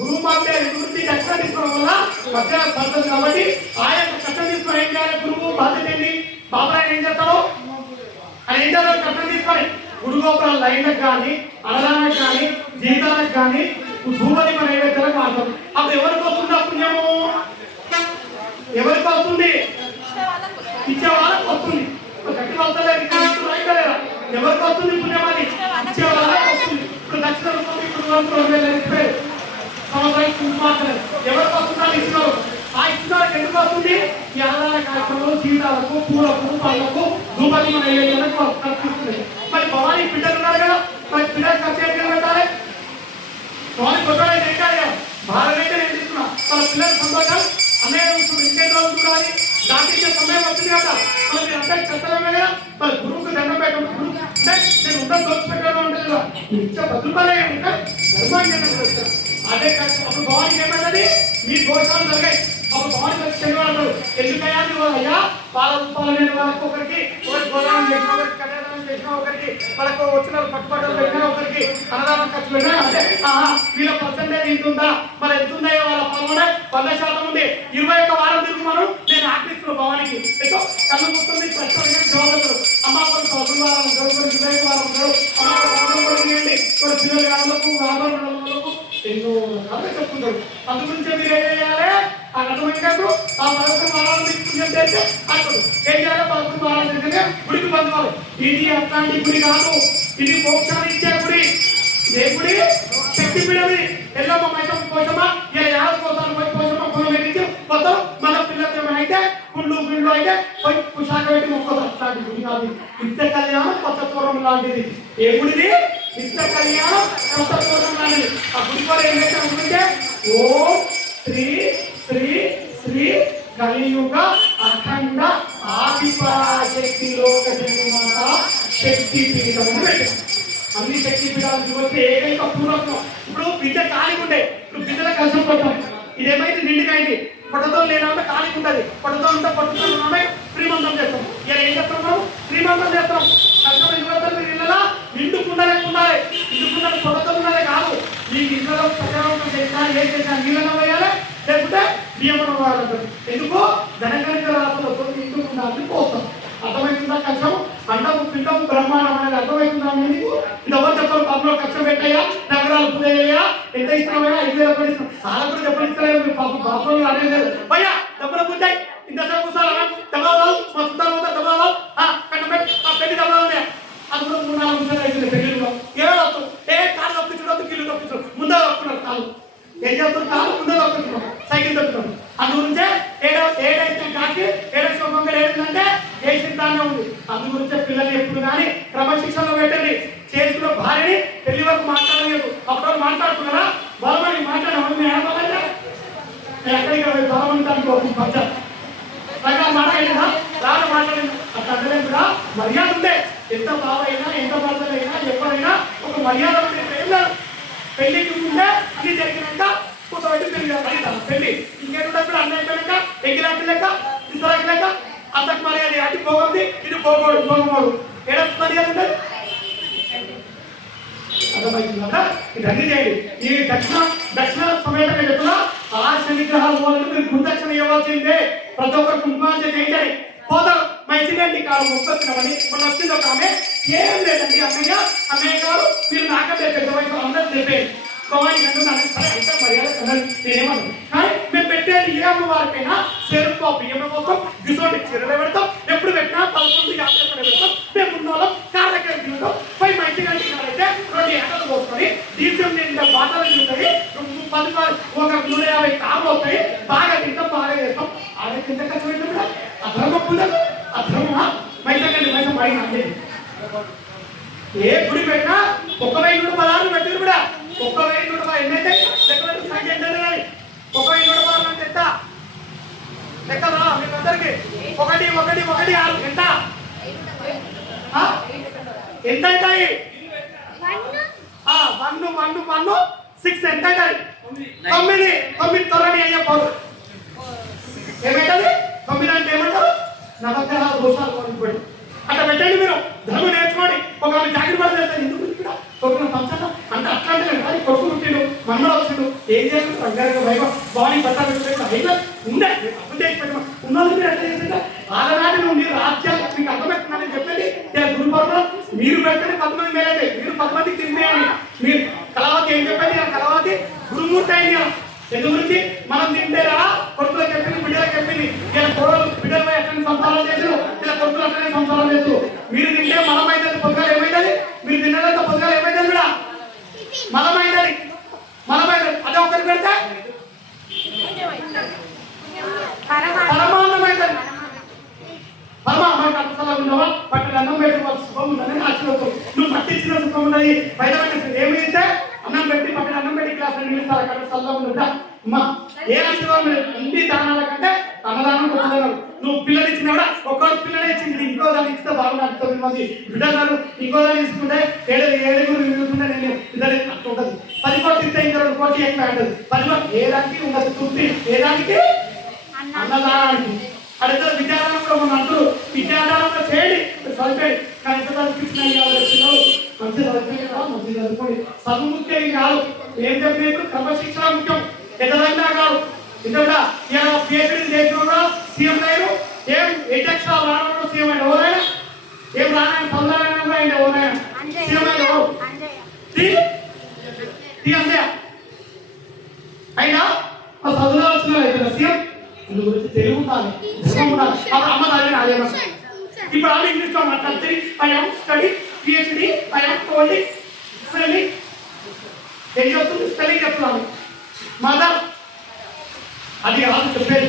గురువు మధ్య గురించి దక్షిణ తీసుకోవడం వల్ల మధ్య పడుతుంది. కాబట్టి ఆయన కష్టం తీసుకొని ఏం చేయాలి? గురువు బాధ్యత ఏంటి? బాబరాయన ఏం చేస్తాడు? ఆయన ఏం చేస్తాడు? కష్టం తీసుకొని గుడి గోపురాల లైన్లకు కానీ అన్నదానానికి కానీ జీవితాలకు కానీ ధూపదీప నైవేద్యాలకు మారుతారు. అప్పుడు ఎవరికి వస్తుంది ఆ పుణ్యము? ఎవరికి వస్తుంది? ఇచ్చే వాళ్ళకి వస్తుంది. గట్టి వస్తలేదు ఎవరికి వస్తుంది పుణ్యం? అది ఇచ్చే వాళ్ళకి వస్తుంది. ఇప్పుడు దక్షిణ రూపంలో ఇప్పుడు 2000 ఇచ్చిపోయారు. సంవత్సరానికి కుంకుమార్చలేదు. ఎవరు వస్తున్నారు ఇస్తున్నారు? ఆ ఇస్తున్నారు ఎందుకు వస్తుంది? ఈ అన్నదాన కార్యక్రమంలో జీవితాలకు, పూలకు, పళ్ళకు, ధూపతి మన ఏరియాలకు కల్పిస్తుంది. మరి భవానీ బిడ్డలు ఉన్నారు కదా, మరి పిల్లలు ఖర్చు ఎక్కడ పెట్టాలి? భవానీ కొత్తగా ఏంటాలి కదా, భారతదేశం ఏం చేస్తున్నా వాళ్ళ పిల్లలు సంతోషం అన్నయ్య ఇంకేం రోజులు చూడాలి. దాటించే సమయం వచ్చింది కదా, మన మీరు అందరికి కర్తవ్యమే కదా. మరి గురువుకు దండం పెట్టడం, గురువు అంటే నేను ఉండడం దోచిపెట్టడం అంటే కదా నిత్య బతుకులే ధర్మాన్ని వచ్చాను. అదే అప్పుడు భవానికి ఏమైంది? మీ దోషాలు జరిగాయి. అప్పుడు భవానికి వచ్చి చెడు ఎందుకయ్యా నువ్వు అయ్యా పాల రూపాయలు నేను వాళ్ళకి ఒకరికి గోదానం చేసిన, ఒకరికి కళ్యాణం చేసిన, ఒకరికి వాళ్ళకు వచ్చిన పట్టుబట్టలు పెట్టినా, ఒకరికి అన్నదానం ఖర్చు పెట్టినా అంటే వీళ్ళ పర్సెంటేజ్ ఇంత ఉందా, మరి ఎంత ఉందయ్యా వాళ్ళ పాల్గొనే 100% ఉంది. 21 వారం తిరుగు మనం నేను ఆకలిస్తున్నాను భవానికి ఏదో కళ్ళు ముస్తుంది ప్రశ్న జవాబులు అమ్మ కొన్ని 10 వారం ఉంటాడు, కొన్ని 21 వారం ఉంటాడు, అమ్మ సంవత్సరం కూడా చేయండి, కొన్ని పిల్లల గాళ్ళకు వ్యాపారులకు ఎన్నో రకాలుగా చెప్పుకుంటారు. అందు గురించి మీరు ఏం చేయాలి? ఆ అర్థమైనప్పుడు ఆ 11 వారాలు మీకు చేస్తే అప్పుడు ఏం చేయాలి? 11 వారాలు జరిగితే గుడికి పొందాలి. ఇది అట్లాంటి గుడి కాదు, ఇది మోక్షాన్ని ఇచ్చే గుడి. ఏ గుడి? శక్తి పీడది. ఎల్లమ్మ మైతం కోసమా ఇలా యాద కోసం పోయి కోసమా పొలం ఎక్కించి మొత్తం మన పిల్లలు అయితే గుళ్ళు గుళ్ళు అయితే పోయి పుషాక పెట్టి మొక్కలు. అట్లాంటి గుడి కాదు. నిత్య కళ్యాణం కొత్త తోరం లాంటిది. ఏ గుడిది? నిత్య కళ్యాణం కొత్త తోరం లాంటిది. ఆ గుడి కూడా ఏమైతే ఉంటుంటే ఓం శ్రీ శ్రీ శ్రీ కలియుగ అఖండ ఆదిపరాశక్తి లోక జగన్మాత శక్తి పీఠం పెట్టారు. అన్ని శక్తి పీఠాలు చూస్తే ఏకైక పూర్వకం. ఇప్పుడు బిడ్డ ఖాళీగా ఉండే, ఇప్పుడు బిడ్డల కలసం కొట్టాం, ఇదేమైతే నిండుకైంది. పొట్టతో లేనంటే ఖాళీగా ఉంటుంది, పొట్టతో ఉంటే పొట్టతో ఉన్నామే శ్రీమంతం చేస్తాం. ఇలా ఏం చేస్తాం మనం? శ్రీమంతం చేస్తాం. కష్టం ఇవ్వడం మీరు ఇళ్ళ నిండుకుండాలే ఉండాలి. నిండుకుండాలి పొట్టతో ఉండాలి కాదు. మీ ఇంట్లో ప్రజావంతం చేసినా ఏం చేసినా నీళ్ళలో వేయాలి, లేకుంటే బియ్యం వాడాలి. ఎందుకు? ధనకనిక రాత్రులు నిండుకుండాలని పోస్తాం. అర్థమవుతుందా? కష్టం అంటము పిండం బ్రహ్మాండం అనేది అర్థమవుతుందా? అనేది ఇది ఎవరు చెప్పారు? పాపలో కష్టం పెట్టాయా, నగరాలు పూజయ్యా, ఎంత ఇస్తున్నావా? 5,000 రూపాయలు ఇస్తున్నాం. చాలా కూడా డబ్బులు ఇస్తలేదు. మీరు పాపలో అనేది భయ్యా డబ్బులు పూజాయి ఇంతసేపు కూర్చోాలా దబావాలు మా చుట్టాలు పోతే దబావాలు కంటే ఆ పెళ్లి దబావాలి. అది కూడా 3-4 నిమిషాలు అవుతుంది పెళ్లిలో. ఏడవుతుంది ఏ కాలు తప్పించడం కిల్లు తప్పించడం ముందే తప్పుతున్నారు. కాలు ఏం చేస్తారు? కాలు ముందే తప్పించడం, సైకిల్ తప్పుతున్నాం. అందు గురించే ఏడైతే కాకి ఏడైతే ఏదంటే ఏ సిద్ధాంతం ఉంది. అందు గురించే పిల్లల్ని ఎప్పుడు కానీ క్రమశిక్షణలో పెట్టండి. చేసుకున్న భార్యని పెళ్లి వరకు మాట్లాడలేదు. అప్పుడు మాట్లాడుతున్నారా? బలమని మాట్లాడమని ఎక్కడికి బలమని దానికి పంచారు మాట్లాడినా రాను మాట్లాడినా అట్లా అందరం కూడా మర్యాద ఉండే. ఎంత బాబైనా ఎంత భర్తలైనా ఎవరైనా ఒక మర్యాద ఉండే. ఏం లేదు, పెళ్లికి ముందే అన్ని జరిగినాక కూర్చోబెట్టి పెళ్లి పెళ్లి ఇంకేంటప్పుడు అన్న అయిపోయాక ఎగ్గిలాంటి లెక్క ఇతరాకి లెక్క అంతకు మర్యాద అటు పోగొంది ఇది పోగోడు పోగోడు ఏడ మర్యాద ఉంటుంది. అర్థమవుతుందా? ఇదన్నీ చేయండి. ఈ దక్షిణ సమేతంగా చెప్తున్నా ఆ శనిగ్రహాల వాళ్ళకి మీరు గుర్దక్షిణ ఇవ్వాల్సిందే. ప్రతి ఒక్కరు కుంకుమార్చన చేయండి. పోతారు మంచిదండి కాదు మొక్కొచ్చినామని మొన్న వచ్చింది ఒక ఆమె ఏం లేదండి అన్నయ్య గారు మీరు నాకంటే పెద్ద వయసు అందరూ చెప్పేది భవానికి అంటున్నాను. సరే అయితే మర్యాద నేనేమన్నా కానీ మేము పెట్టేది ఏ అమ్మవారికైనా చెరుకు బియ్యం కోసం గిసోటి చీరలు పెడతాం. ఎప్పుడు పెట్టినా 11-50 పెడతాం. మేము ఉన్నోళ్ళం కాళ్ళ దగ్గర తింటాం. పోయి మంచిగా అయితే 2 ఏకలు పోసుకొని దీపం నిండా బాటలు తింటాయి. 150 కార్లు వస్తాయి. బాగా తింటాం, బాగా చేస్తాం. ఆడే కింద ఖర్చు పెట్టాం కూడా అధర్మం ఉండదు. అధర్మమా మైసకండి మైసం పడిన అంతే. ఏ గుడి పెట్టినా 1,116 పెట్టారు కూడా 1,116 ఎన్నైతే లెక్కల సంఖ్య ఏంటంటే 1,116 అంటే ఎంత లెక్కరా మీకు అందరికి 1,1,1,6 ఎంత ఎంత అవుతాయి? 1 6 ఎంత అవుతాయి? 9 త్వరని అయ్యపోదు ఏమైతుంది? 9 అంటే ఏమంటారు? నవగ్రహాల దోషాలు కొనుక్కోండి. అట్లా పెట్టండి. మీరు ధర్మం నేర్చుకోండి. ఒక ఆమె జాగ్రత్త పడలేదు ఎందుకు ఇక్కడ కొడుకున్న పంచాల అంటే అట్లాంటి కానీ కొడుకు పుట్టిండు మన్మడు వచ్చిండు ఏం చేయాలి? రంగారెడ్డి వైభవం బాడీ బట్ట పెట్టిన ఉండే అప్పుడు చేసి పెట్టడం ఉన్నది. మీరు ఎట్లా చేసిందా? ఆలనాటి నుండి రాజ్యాలు మీకు అర్థమవుతుందని చెప్పండి. గురుపర్వం మీరు పెట్టండి 10 మంది మేలైతే మీరు 10 మందికి తిరిగేయండి. మీరు కళావతి ఏం చెప్పండి? కళావతి గురుమూర్తి అయింది. ఎందు గురించి మనం తింటేరా కొడుకులకు చెప్పింది, బిడ్డలకు చెప్పింది. ఇలా కోడలు బిడ్డలపై ఎట్లని సంసారం చేసారు, ఇలా కొడుకులు అట్లనే సంసారం చేస్తారు. మీరు తింటే మలమైతే పొద్దుగాలు ఏమైతుంది? మీరు తిన్నదంతా పొద్దుగాలు ఏమైతుంది కూడా మలమైతుంది. అదే ఒకరికి పెడితే ఉన్నావా పక్కన అన్నం పెట్టి వాళ్ళ సుఖం ఉందని ఆశీర్వదం. నువ్వు పట్టించిన సుఖం ఉన్నది బయట పట్టించింది ఏమి ఇస్తే అన్నం పెట్టి పక్కన అన్నం పెట్టి క్లాస్ నిలుస్తారు అక్కడ చల్లగా ఉందా అమ్మా. ఏ ఆశీర్వాదం అన్ని దానాల కంటే అన్నదానం గొప్పదనం. నువ్వు పిల్లలు ఇచ్చినా కూడా ఒక్కడు పిల్లలే ఇచ్చింది ఇంకో దాన్ని ఇస్తే బాగుంటుంది. 9 మంది బిడ్డలు ఇంకో దాన్ని తీసుకుంటే 7 మిగులుతుంటే నేను ఇద్దరు అట్లా ఉంటుంది. 10 కోట్లు ఇస్తే ఇంకా 2 కోట్లు ఎక్కువ ఉంటుంది. 10 కోట్లు ఏ దానికి ఉండదు తృప్తి, ఏ దానికి అన్నదానానికి. అడిగితే విద్యాదానం కూడా మనం అంటారు విద్యాదానంలో చేయండి చదివేయండి. కానీ ఎంత చదివించిన పిల్లలు మంచి చదివిపోయి కదా మంచి చదువుకోండి. చదువు ముఖ్యం కాదు. ఏం చెప్పినప్పుడు క్రమశిక్షణ ముఖ్యం. పెద్దదైనా కాదు ఎందుకంటే ఇలా పిహెచ్డీ చేసిన సీఎం లేరు. ఏం 8 అక్షరాలు రావడంలో సీఎం అయిన ఎవరైనా ఏం రానాయన చదువులైనా అయింది ఎవరైనా సీఎం అయిన ఎవరు అంతే అయినా ఆ చదువులో వచ్చిన అయితే సీఎం ఇందు గురించి తెలివి ఉండాలి ఉండాలి. అప్పుడు అమ్మ చదివిన అదే ఇప్పుడు ఆమె ఇంగ్లీష్లో మాట్లాడితే I am study PhD I am coding spelling ఏం చెప్తుంది స్పెల్లింగ్ చెప్తున్నాను మదర్ అది కాదు చెప్పేది.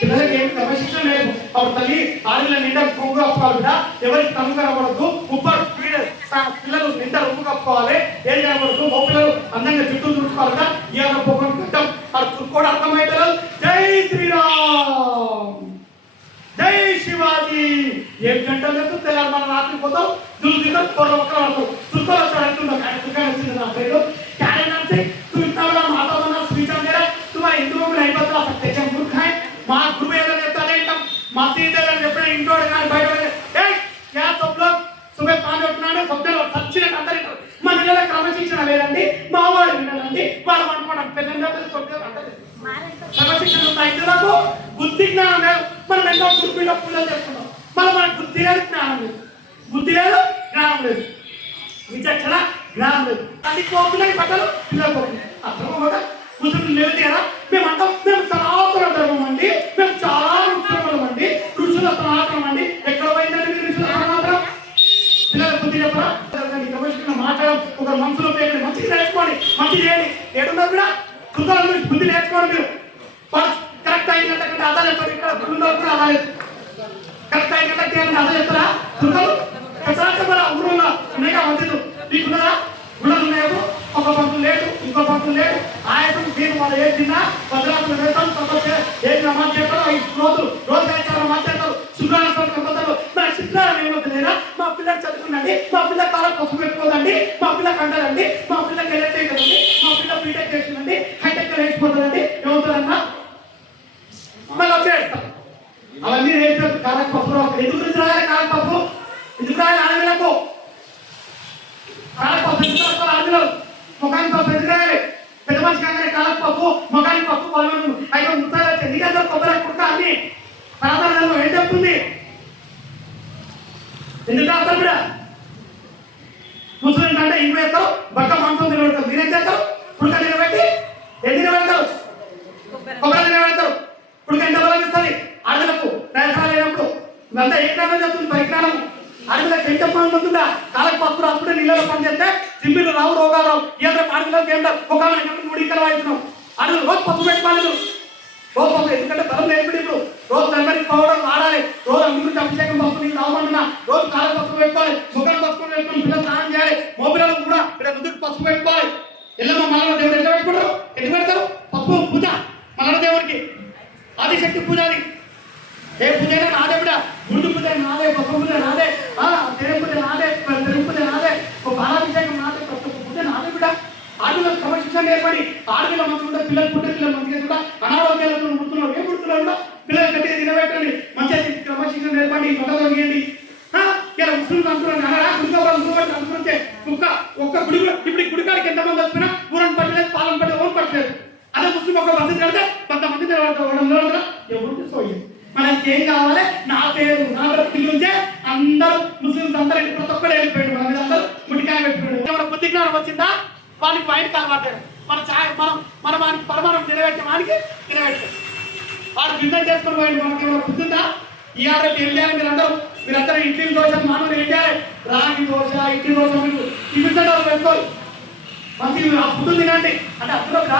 పిల్లలకి ఏమి క్రమశిక్షణ లేదు. అప్పుడు తల్లి ఆడపిల్ల నిండా పొంగు కప్పుకోవాలి కూడా ఎవరికి తను కనబడద్దు. ఉప్పరు పిల్లలు నిండా ఉప్పు కప్పుకోవాలి. ఏం కనబడద్దు. ఓ పిల్లలు అందంగా చుట్టూ చూసుకోవాలి కదా. ఇవాళ పొగను కట్టం అది కూడా అర్థమవుతారు. జై శ్రీరామ్ జై శివాజీ. 7 గంటల నుంచి తెల్లారు మన రాత్రి పోతాం దుర్దిద్దాం పొర ఒక్కరు పడతాం. దుర్గా వచ్చాడు అంటుండవు కానీ దుర్గా వచ్చింది నా పేరు క్యారెన్ అంటే तू इतना बड़ा माता बना स्पीच दे रहा तुम्हारे हिंदुओं को नहीं बता सकते क्या मूर्ख है. मां गुरु एदा చెప్తా లేంటం మసీద్ దగ్గర చెప్పిన ఇంటోడు కానీ బయట ఏ क्या सब लोग सुबह 5 उठनाడు సబ్దలు సచ్చిన అందరితో మన నెల క్రమశిక్షణ లేదండి మా వాడు వినాలండి వాళ్ళు అనుకోవడం పెద్దగా కొట్టేది అంటే క్రమశిక్షణ ఉన్న ఇద్దరకు బుద్ధి జ్ఞానం లేదు. మనం ఎన్నో గురుకుల పూజలు చేస్తున్నాం మనం మనకు బుద్ధి లేదు జ్ఞానం లేదు. బుద్ధి లేదు జ్ఞానం లేదు విచక్షణ జ్ఞానం లేదు. అది కోపిల్లకి బట్టలు పిల్లలు కోపిల్లలు అర్థం కూడా ముస్లింలు లేదు కదా. మేము అంటాం మేము సనాతన ధర్మం అండి మేము చాలా ఋషులం అండి ఋషుల సనాతనం అండి. ఎక్కడ పోయిందండి మీరు ఋషుల సనాతనం పిల్లల బుద్ధి చెప్పరా క్రమశిక్షణ మాట్లాడడం ఒక మనసులో పేరు మంచిగా నేర్చుకోండి మంచి చేయండి. ఏడున్నారు కూడా కుక్కల బుద్ధి నేర్చుకోండి. మీరు కరెక్ట్ 5 గంటల కంటే అదా చెప్తారు. ఇక్కడ గుళ్ళో కూడా అదా లేదు. కరెక్ట్ 5 గంటలకి అదా చెప్తారా కుక్కలు చెప్పరా ఊరులో ఉన్నాయిగా మంచిది మీకున్నదా గుళ్ళలు ఉన్నాయో ఒక పంతులు లేడు ఇంకో పంతులు లేడు ఆయాసం మీరు వాళ్ళు ఏది తిన్నా భద్రాసులు వేస్తాం ఏది నమాజ్ చేస్తారో 5 రోజులు రోజు నమాజ్ చేస్తారు. శుక్రవారం కంపతారు. నా శుక్రవారం ఏమవుతుంది లేదా మా పిల్లలు చదువుకున్నాండి మా పిల్ల కాలం పసుపు పెట్టుకోదండి మా పిల్ల కంటారండి మా పిల్లకి ఎలక్ట్రిక్ కదండి మా పిల్ల బీటెక్ చేస్తుందండి హైటెక్ వేసిపోతుందండి ఏమవుతుందన్నా మళ్ళీ వచ్చేస్తాం. అవన్నీ రేపు కాలం పప్పు ఎందుకు నుంచి రాయాలి కాలం పప్పు ఎందుకు రాయాలి ఆడపిల్లకు కాలం పప్పు ఎందుకు రాస్తారు ఆడపిల్లలు ముఖానికి పప్పు ఎందుకు రాయాలి. పెద్ద మనిషి కాగానే కాలం పప్పు ముఖానికి పప్పు వాళ్ళు 5 ముత్తాలు వచ్చాయి నీకంతా కొబ్బరి కుక్క అన్ని సాధారణంగా ఏం చెప్తుంది ఎందుకు రాస్తారు కూడా ముస్లిం అంటే ఇంకో వేస్తారు బక్క మాంసం నిలబెడతారు. మీరేం చేస్తారు పుడక నిలబెట్టి ఏం నిలబెడతారు కొబ్బరి నిలబెడతారు. పుడక ఎంత బలం ఇస్తుంది ఆడలకు ప్రయత్నాలు లేనప్పుడు ఇదంతా ఏ జ్ఞానం చెప్తుంది పరిజ్ఞానం. ఆడపిల్లకి ఎంత పని ఉంటుందా కాలకు పసుపు రాసుకుంటే నీళ్ళలో పని చేస్తే సిమ్మిలు రావు రోగాలు రావు. ఏదో ఆడపిల్లకి ఏం ఒక 3 ఇక్కలు వాయిస్తున్నాం ఆడపిల్లలు రోజు పసుపు పెట్టుకోవాలి రోజు పసుపు ఎందుకంటే బలం నేర్పడి ఇప్పుడు రోజు టర్మరిక్ పౌడర్ వాడాలి. రోజు అందుకు అభిషేకం పసుపు నీకు రావమంటున్నా రోజు కాలకు పసుపు పెట్టుకోవాలి ముఖం పసుపు పెట్టుకుని పిల్లలు స్నానం చేయాలి. మోపిల్లలు కూడా ఇక్కడ ముందుకు పసుపు పెట్టుకోవాలి. ఎల్లమ్మ మల్లన్న దేవుడు ఎట్లా పెట్టుకుంటారు ఎందుకు పెడతారు పసుపు పూజ మల్లన్న దేవుడికి ఆదిశక్తి పూజ. అది ఏ పూజ అయినా నాదే బిడ్డ గుండు పూజ నాదే పసుపు పూజ నాదే తేనె పూజ నాదే పెరుగు పూజ నాదే బాలాభిషేకం నాదే ప్రతి ఒక్క పూజ నాదే బిడ్డ. ఆడపిల్లలు క్రమశిక్షణ ఏర్పడి ఆడపిల్ల మంచిగా ఉంటే పిల్లలు పుట్టే పిల్లలు మంచిగా కూడా అనారోగ్యాలతో పుడుతున్నారు. ఏం పుడుతున్నారు పిల్లలు గట్టిగా తినబెట్టండి మంచిగా క్రమశిక్షణ ఏర్పడి మొదలు గీయండి. ఇలా ముస్లింలు అనుకున్నాను అనుకుంటే కుక్క ఒక్క గుడి ఇప్పుడు గుడికాడికి ఎంతమంది వచ్చినా ఊరని పట్టలేదు పాలన పట్టి ఓన్ పట్టలేదు. అదే ముస్లిం ఒక మసీదు కడితే కొంతమంది ఎవరికి సోయి మనకి ఏం కావాలి నా పేరు నా పిల్లల నుంచే అందరూ ముస్లింస్ అందరూ ప్రతి ఒక్కరు వెళ్ళిపోయాడు. మన మీద అందరూ గుడికాయ పెట్టుకోండి. ఏమైనా బుద్ధి జ్ఞానం వచ్చిందా వానికి బయటకు అలవాటాడు. మనం వానికి పరమాణం నిలబెట్టే వానికి నిలబెట్టాడు. వాడు బిజినెస్ చేసుకుని పోయింది. మనకి ఏమైనా బుద్ధిందా ఈ ఆర్డర్ ఏం చేయాలి మీరందరూ ఇడ్లీ దోశ మామూలు ఏం చేయాలి రాగి దోశ ఇడ్లీ దోశ మీరు టిఫిన్ పెట్టుకోవాలి మంచి ఫుడ్ తినండి అంటే అందులో ఒక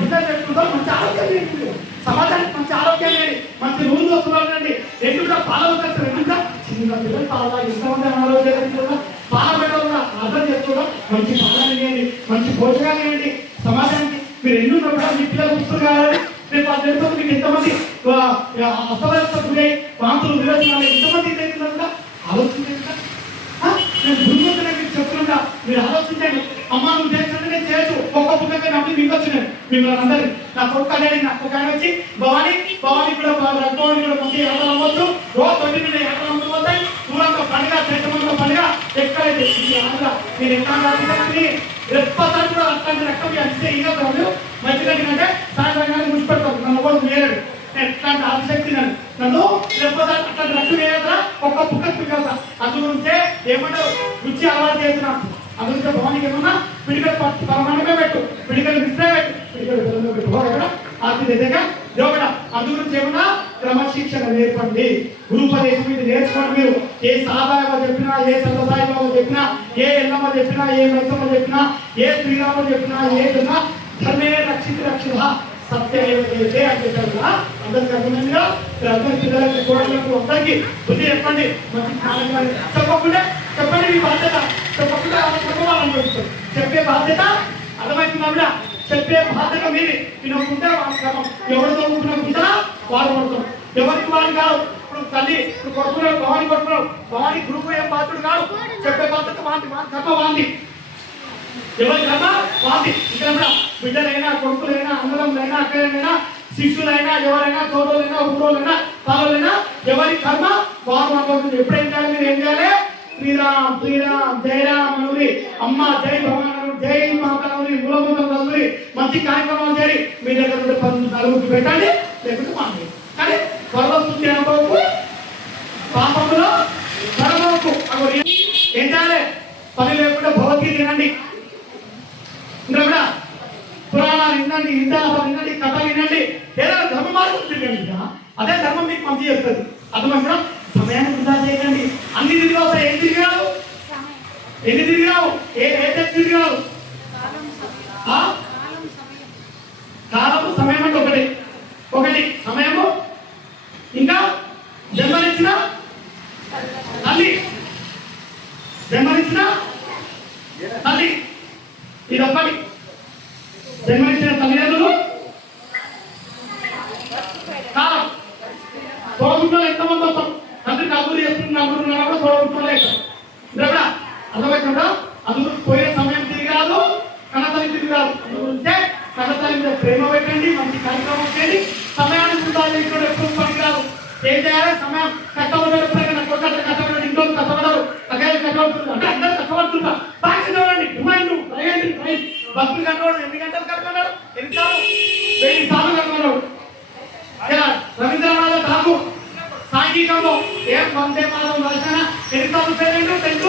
బిజినెస్ పెట్టుకుంటారు. మంచి ఆరోగ్యం సమాజానికి మంచి ఆరోగ్యం లేని మంచి రూల్ వస్తున్నారండి. రెండు కూడా పాలన రెండు కూడా చిన్నగా పాల ఎంతమంది అనారోగ్యంగా పాల పెట్టాలన్నా అర్థం చేసుకోవడం మంచి పాలన చేయండి, మంచి భోజనాలు చేయండి. సమాజానికి మీరు ఎన్ని ఉన్నప్పుడు మీ పిల్లలు పుస్తకం కావాలి. రేపు ఆ జరుగుతుంది మీకు ఎంతమంది అస్తవ్యస్త గురై వాంతులు విరోచనాలు ఎంతమంది ఇదవుతున్నారు కూడా ఆలోచించండి. నేను భూమిగా మీకు చెప్తున్నా, మీరు ఆలోచించండి. అమ్మ నువ్వు చేసినట్టు నేను చేయొచ్చు. ఒక్క పుస్తకం నమ్మి మీకు వచ్చినాను మిమ్మల్ని అందరినీ. నా కొడుకు అనేది నాకు ఒక ఆయన వచ్చి భవానీ కూడా రఘుభవాని కూడా మంచి ఆటలు అమ్మవచ్చు. రోజు 9 ఆటలు అమ్ముకోతాయి. ఊరంతా పండుగ చైతన్యంలో పండుగ ఎక్కడైతే ఆంధ్ర నేను ఎట్లా రెప్పసారి కూడా అట్లాంటి రకం అంతే ఇంకా మంచిగా అంటే సాయంత్రం ముడిపెడతాను. నన్ను కూడా వేయలేడు. ఎట్లాంటి ఆసక్తి నన్ను రెప్పసారి అట్లాంటి రక్తం వేయదా ఒక్క పుక్క పిల్లదా. అందుగురించే ఏమంటారు రుచి అలవాటు చేస్తున్నాను. అందుకే భవానికి ఏమన్నా పిడికలు పరమాణమే పెట్టు, పిడికలు మిశ్రే పెట్టు, పిడికలు బెల్లంలో పెట్టు. ఎక్కడ ఆర్తి దగ్గర దేవుడ. అందుగురించి ఏమన్నా క్రమశిక్షణ నేర్పండి. గురుపదేశం ఇది నేర్చుకోండి. మీరు ఏ సాదాయమో చెప్పినా, ఏ సత్యసాయిబాబు చెప్పినా, ఏ ఎల్లమ్మ చెప్పినా, ఏ మైసమ్మ చెప్పినా, ఏ శ్రీరాముడు చెప్పినా, ఏదన్నా ధర్మే రక్షిత సత్యమేవ జయతే అని చెప్పారు కదా. అందరికి అర్థమైందిగా. అందరి పిల్లలకి కోడలకు అందరికీ బుద్ధి చెప్పండి. మంచి జ్ఞానం చెప్పకుండా చెప్పండి. మీ బాధ్యత చెప్పకుండా చెప్పవాలని చెప్తారు. చెప్పే బాధ్యత అర్థమవుతుందా బిడ్డ? చెప్పే బాధ్యత మీది. వినకుంటే వాళ్ళ క్రమం. ఎవరు చదువుకున్నకుంటా వాడు కొడతాం. ఎవరికి వాడు కాదు. ఇప్పుడు తల్లి ఇప్పుడు కొడుకున్నాడు, భవాని కొడుకున్నాడు. భవాని గురువు ఏం బాధ్యుడు కాదు. చెప్పే బాధ్యత వాంతి కర్మ వాంతి. ఎవరి కర్మ వాంతి. ఇక్కడ బిడ్డలైనా, కొడుకులైనా, అన్నదమ్ములైనా, అక్కలైనా, శిష్యులైనా, ఎవరైనా, తోడోలైనా, ఊరోలైనా, పాలైనా ఎవరి కర్మ వారు అనుకుంటుంది. ఎప్పుడు ఏం చేయాలి? మీరు ఏం చేయాలి? శ్రీరామ్ శ్రీరామ్ జయ రామ్ అనుడి, అమ్మ జై భవాని, జై మాతానుడి, మూలమంత్రం చదువురి, మంచి కార్యక్రమాలు చేయండి. మీ దగ్గర 14 పెట్టండి, లేకపోతే మాకు. కానీ త్వరలో శుద్ధి అనుకోకు, పాపంలో త్వరలోకు ఏం చేయాలి? పని లేకుండా భగవద్గీత వినండి. ఇంకా కూడా పురాణాలు వినండి, ఇతిహాసాలు వినండి, కథలు వినండి. ఏదైనా ధర్మ మార్గం తిరగండి. అదే ధర్మం మీకు మంచి చేస్తుంది. అర్థమైనా సమయాన్ని వృధా చేయకండి. అన్ని తిరిగి వస్తాయి. ఏం తిరిగిరావు? ఎన్ని తిరిగిరావు? ఏదైతే తిరిగిరావు? కాలము సమయం అంటే ఒకటి సమయము, ఇంకా జన్మనిచ్చిన తల్లి, జన్మనిచ్చిన తల్లి ఇది ఒక్కటి. జన్మనిచ్చిన తల్లిదండ్రులు, కాలం. తోడుకుంటూ ఎంతమంది వస్తాం? తండ్రి నలుగురు చేస్తున్న నలుగురు కూడా తోడుకుంటూ ఇక్కడ అర్థమవుతుందా? అందుకు పోయే సమయం తిరిగి రాదు, కన్నతల్లి తిరిగి రాదు. అందుకుంటే కన్నతల్లి మీద ప్రేమ పెట్టండి, మంచి కార్యక్రమం చేయండి. సమయానికి ఉండాలి. ఇక్కడ ఎప్పుడు పనికి రాదు. ఏం చేయాలి? సమయం కష్టపడ్డారు. ఎప్పుడైనా కొట్టట్లు కష్టపడ్డారు, ఇంట్లో కష్టపడ్డారు, అక్కడ కష్టపడుతుంది అంటే అందరూ కష్టపడుతుంటా. బాగా చూడండి, డిమాండ్ బస్సులు కట్టుకోవడం. ఎన్ని గంటలు కట్టుకున్నాడు? ఎన్నిసార్లు? 1000 సార్లు కట్టుకున్నాడు. రవీంద్రనాథ్ ఠాగూర్ సాంఘికంలో ఏం వందే మాతరం రాసిన ఎన్నిసార్లు ఫెయిల్ అయ్యాడు? 10th,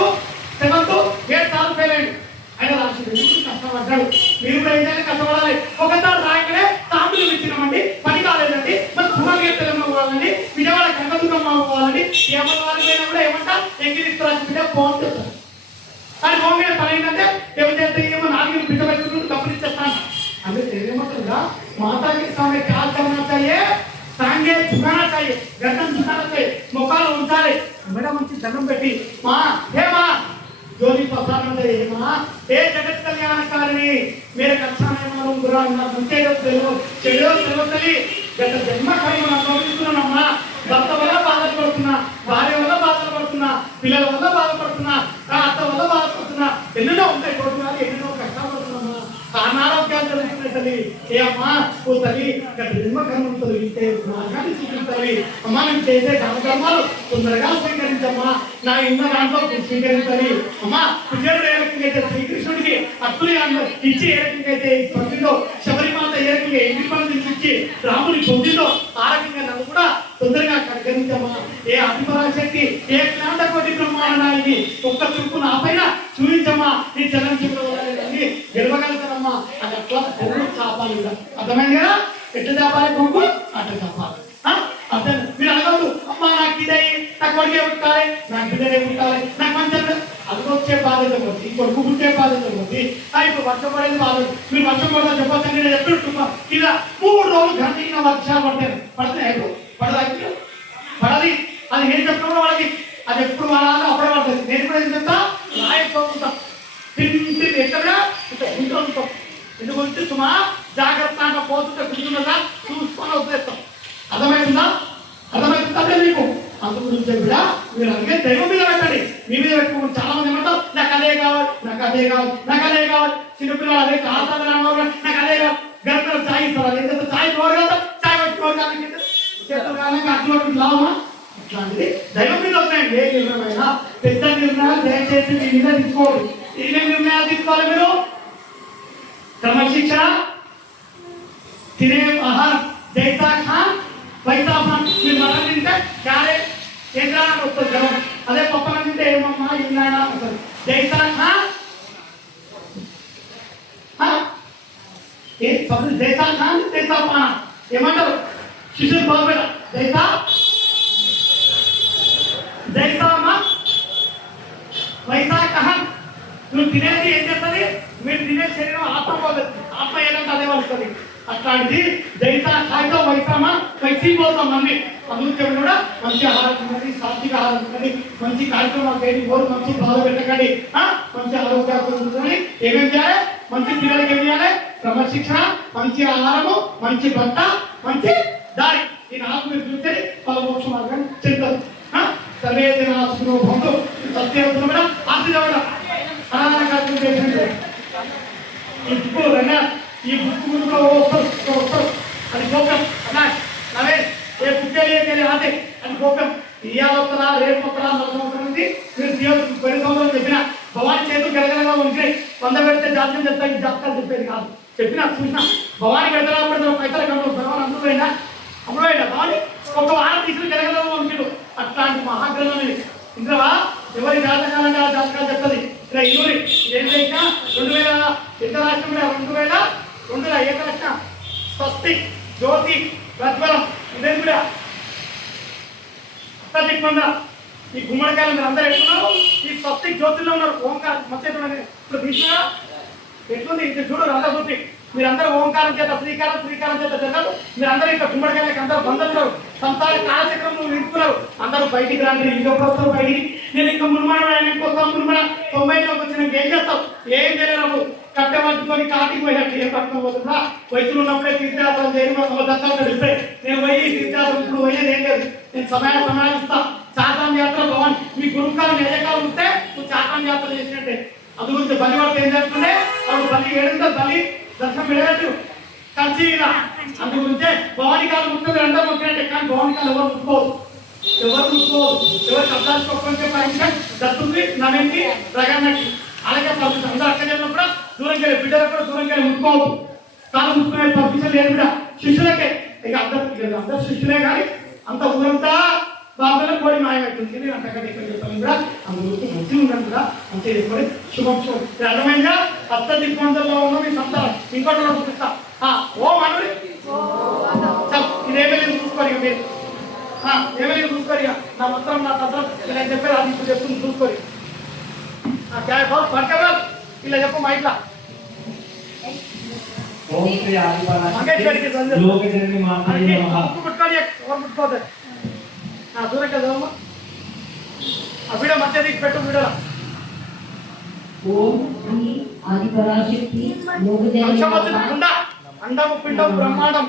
7th 7 సార్లు ఫెయిల్ అయ్యాడు. ఆయన రాసింది కష్టపడ్డాడు. మీరు కూడా ఏదైనా కష్టపడాలి. ఒకసారి రాయకనే తాంబులు ఇచ్చినామండి, పని కాలేదండి, మరి సుమారుగా పోవాలండి, విజయవాడ కనకదుర్గమ్మ పోవాలండి. ఏమన్నా వారి పైన కూడా ఏమంటా ఎంగిలిస్తూ రాసి ఫోన్ చేస్తారు. కానీ ఫోన్ మీద పని ఏంటంటే ఏమైతే ఏమో 4 బిడ్డ పెట్టుకుంటూ డబ్బులు ఇచ్చేస్తాను. अभी तेरे मतलब माता के सामने क्या करना चाहिए? सांगे झुकाना चाहिए, गर्दन झुकाना चाहिए, मोकाल उंचाले. मैडम मंची जन्म बेटी माँ, हे माँ, जोली पसारना चाहिए माँ. हे जगत कल्याणकारिणी, मेरे कक्षा में मालूम बुरा ना बनते जब चलो तली जब जन्म करी माँ तोड़ना माँ. భర్త వల్ల బాధపడుతున్నా, భార్య వల్ల బాధపడుతున్నా, పిల్లల వల్ల బాధపడుతున్నా, అత్త వల్ల బాధపడుతున్నా, ఎన్నెన్నో ఉంటాయి కోరుకున్నారు, ఎన్నెన్నో కష్టపడుతున్నామా. అనారోగ్యాలు జరుగుతున్నాయి తల్లి. ఏ అమ్మా ఓ తల్లి జన్మకర్మం తొలగిస్తే మార్గాన్ని చూపించాలి. అమ్మా నేను చేసే కార్యక్రమాలు తొందరగా స్వీకరించమ్మా, నా ఇన్న దాంట్లో స్వీకరించాలి. అమ్మా కుజరుడు ఏ రకంగా శ్రీకృష్ణుడికి అప్పులు ఇచ్చి ఏ రకంగా పొందిందో, శబరిమాత ఏ రకంగా ఎన్ని పనులు ఇచ్చి రాముని పొందిందో, ఆ రకంగా నన్ను కూడా తొందరగా కనికరించమ్మా. ఏ అభిపరాశక్తి, ఏ జ్ఞాన కోటి బ్రహ్మాండానికి ఒక్క చూపు నా పైన చూపించమ్మా. నీ చలం చెప్పగలని గెలవగలుగుతానమ్మా. అది అట్లా బొమ్మ చాపాలి. అర్థమైంది కదా? ఎట్లా చాపాలి బొమ్మ? అట్లా చాపాలి. అర్థం. మీరు అడగద్దు అమ్మా నాకు ఇదే, నాకు కొడుకే పుట్టాలి, నాకు బిడ్డనే పుట్టాలి, నాకు మంచి అది వచ్చే బాధ్యత కొద్ది, కొడుకు పుట్టే బాధ్యత కొద్ది. ఇప్పుడు వర్షం పడేది బాధ్యత. మీరు వర్షం పడతా చెప్పొచ్చు. నేను ఎప్పుడు ఇలా 3 రోజులు గంటకి వర్షాలు పడతాను. పడుతున్నాయి పడదా? పడది. అది నేను చెప్పినప్పుడు వాళ్ళకి అది ఎప్పుడు పడాలి? అందు గురించి కూడా మీరు అందుకే దైవం మీద పెట్టండి. మీ మీద పెట్టుకోండి. చాలా మంది ఏమంటారు, నాకు అదే కావాలి, నాకు అదే కావాలి, నాకు అదే కావాలి. చిన్నపిల్లలు అదే కావాలి, నాకు అదే కావాలి. గంటలు చాయ్ ఇస్తారు, అదే చాయ్ తోడు కదా, చాయ్ పెట్టుకోవాలి చేతులు కానీ అట్లా లావమా. ఇట్లాంటిది దైవం మీద వస్తాయండి. ఏ నిర్ణయమైనా పెద్ద నిర్ణయాలు దయచేసి మీ మీద తీసుకోండి. ఏ నిర్ణయాలు తీసుకోవాలి మీరు? క్రమశిక్షణ, తినే ఆహారం, జైసా ఖాన్ వైసా ఖాన్. మీరు మటన్ తింటే క్యారే కేంద్రా వస్తుంది కదా, అదే పప్పన తింటే ఏమమ్మా ఇంద్రాడా వస్తుంది. జైసా ఖాన్ జైసా ఖాన్ జైసా పానా ఏమంటారు శిశువు బాగుపడ జైసా జైసా అమ్మా వైసా ఖాన్. నువ్వు తినేది ఏం చేస్తుంది? మీరు తినే శరీరం ఆత్మ పోతుంది, ఆత్మ ఏదంటే అదే వస్తుంది. అట్లాంటిది జైసా ఖాయితో వైసామా వైసీ పోతాం మంది. అందుకే కూడా మంచి ఆహారం తినండి, సాత్విక ఆహారం తినండి, మంచి కార్యక్రమాలు చేయండి, ఓరు మంచి బాధ పెట్టకండి, మంచి ఆరోగ్యాలు ఉంటుందని. ఏమేమి చేయాలి? మంచి పిల్లలకి ఏం చేయాలి? క్రమశిక్షణ, మంచి ఆహారము, మంచి బట్ట, మంచి దారి. ఈ నాలుగు మీరు చూస్తే వాళ్ళ మోక్ష మార్గాన్ని చెందుతారు. సర్వే జనాసుకున్న బంధు సత్యం కూడా ఆశించడం అనాథ కార్యక్రమం చేసినట్టు ఈ బుక్ ఈ బుక్ ముందు వస్తారు. అది గోప్యం. నవే ఏ బుక్ ఆటే అది గోప్యం. ఇవాళ వస్తారా, రేపు వస్తారా, 4 సంవత్సరం నుంచి మీరు దేవుడు 10 సంవత్సరాలు చెప్పిన భవాని చేతులు గెలగలగా ఉంచినాయి. 100 పెడితే జాతకం చెప్తా, ఈ జాతకాలు చెప్పేది కాదు. చెప్పినా చూసినా భవాని పెడతా పెడతారు, పైసలు కట్టడం భగవాన్ అందులో పోయినా అప్పుడు పోయినా భవాని ఒక వారం తీసుకుని గెలగలగా ఉంచాడు. అట్లాంటి మహాగ్రంథం ఇది. ఇంద్రవా ఎవరి జాతకాలంటే ఆ జాతకాలు చెప్తుంది. ఇలా ఇరువురి ఏంటంటే 2000 ఎంత రాష్ట్రం కూడా 2002 ఏకలక్షణ స్వస్తి జ్యోతి ప్రజ్వలం ఇదేది కూడా అత్యధికంగా ఈ గుమ్మడికాయలు మీరు అందరూ ఎట్లున్నారు? ఈ స్వస్తి జ్యోతిలో ఉన్నారు. ఓంకారం మర్చిపోయిన ఇప్పుడు తీసుకున్నా ఎట్లుంది ఇది చూడు రథబుద్ధి. మీరందరూ ఓంకారం చేత శ్రీకారం చేత జరగదు. మీరందరూ ఇంకా గుమ్మడికాయలకి అందరూ బంధువులు సంసార కాలచక్రం నింపుకున్నారు. అందరూ బయటికి రాండి. ఇంకొకరు బయటికి నేను ఇంకా మునుమన ఇంకొక మునుమన 90లోకి వచ్చి నేను ఏం చేస్తావు? ఏం చేయలేవు. కట్టె పట్టుకొని కాటికి పోయినట్టు ఏం పట్టుకొని పోతుందా? వయసులో ఉన్నప్పుడే తీర్థయాత్రలు చేయడం దత్తాలు నడిపే. నేను పోయి తీర్థయాత్రలు ఇప్పుడు పోయేది ఏం లేదు. నేను సమయాలు ఇస్తా. చాతాన్ యాత్ర భవన్ మీ గురుకాలం యజకాలం ఉంటే నువ్వు చాతాన్ యాత్ర చేసినట్టే. అందు గురించి బలి పడితే ఏం చేస్తుంటే అప్పుడు బలి ఏడుంటే బలి దర్శనం వెళ్ళట్టు కంచిగా. అందు గురించే భవానికాలు ముఖ్యంగా అందరూ ముఖ్యంటే, కానీ భవానికాలు ఎవరు ముట్టుకోదు, ఎవరు శబ్దాలుకోకపోతే పరీక్ష దత్తుకి నవ్వుకి రగన్నకి అలాగే పంపిస్తాం. అందరూ అక్కడ చెప్పినప్పుడు దూరంగా బిడ్డలకు కూడా దూరంగా ముట్టుకోవద్దు. కాలు ముట్టుకునే పంపించడం లేదు కూడా శిష్యులకే. ఇక అందరు శిష్యులే కానీ అంత ఊరంతా బాబులో కోడి మాయమవుతుంది. నేను అంతకంటే ఎక్కువ చెప్తాను కూడా అందుకు మంచి ఉన్నాను కూడా మంచిగా చెప్పండి. శుభం అర్థమైందా? 10 దిగ్బంధంలో ఉన్న మీ సంతానం ఇంకోటి చూపిస్తా. ఓ మనవి ఇదేమీ చూసుకోరు ఇక మీరు. ఏమైనా చూసుకోరు ఇక. నా మంత్రం నా తంత్రం ఇలా చెప్పారు, అది ఇప్పుడు చెప్తుంది చూసుకోరు. పడకవా ఇలా చెప్పు మా ఇట్లా ముట్టుకోతారు. దూరం కదా ఆ వీడియో మధ్య తీసి పెట్టు. వీడియోలో అండము పిండం బ్రహ్మాండం.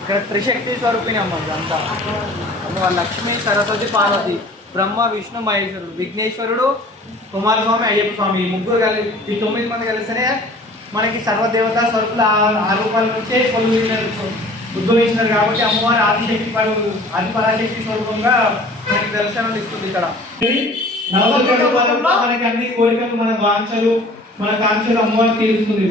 ఇక్కడ త్రిశక్తి స్వరూపిణి అమ్మ. అంతా అమ్మ లక్ష్మి, సరస్వతి, పార్వతి, బ్రహ్మ, విష్ణు, మహేశ్వరుడు, విఘ్నేశ్వరుడు, కుమారస్వామి, అయ్యప్ప స్వామి. ఈ ముగ్గురు కలిసి ఈ 9 మంది కలిస్తేనే మనకి సర్వదేవత స్వరూపులు ఆ రూపాల నుంచే ఉద్భవించినారు. కాబట్టి అమ్మవారి ఆదిశక్తి పరాశక్తి స్వరూపంగా మనకి దర్శనాలు ఇస్తుంది. ఇక్కడ మనకి అన్ని కోరికలు, మన వాంఛలు, మన కాంక్షలు అమ్మవారు తీరుస్తుంది.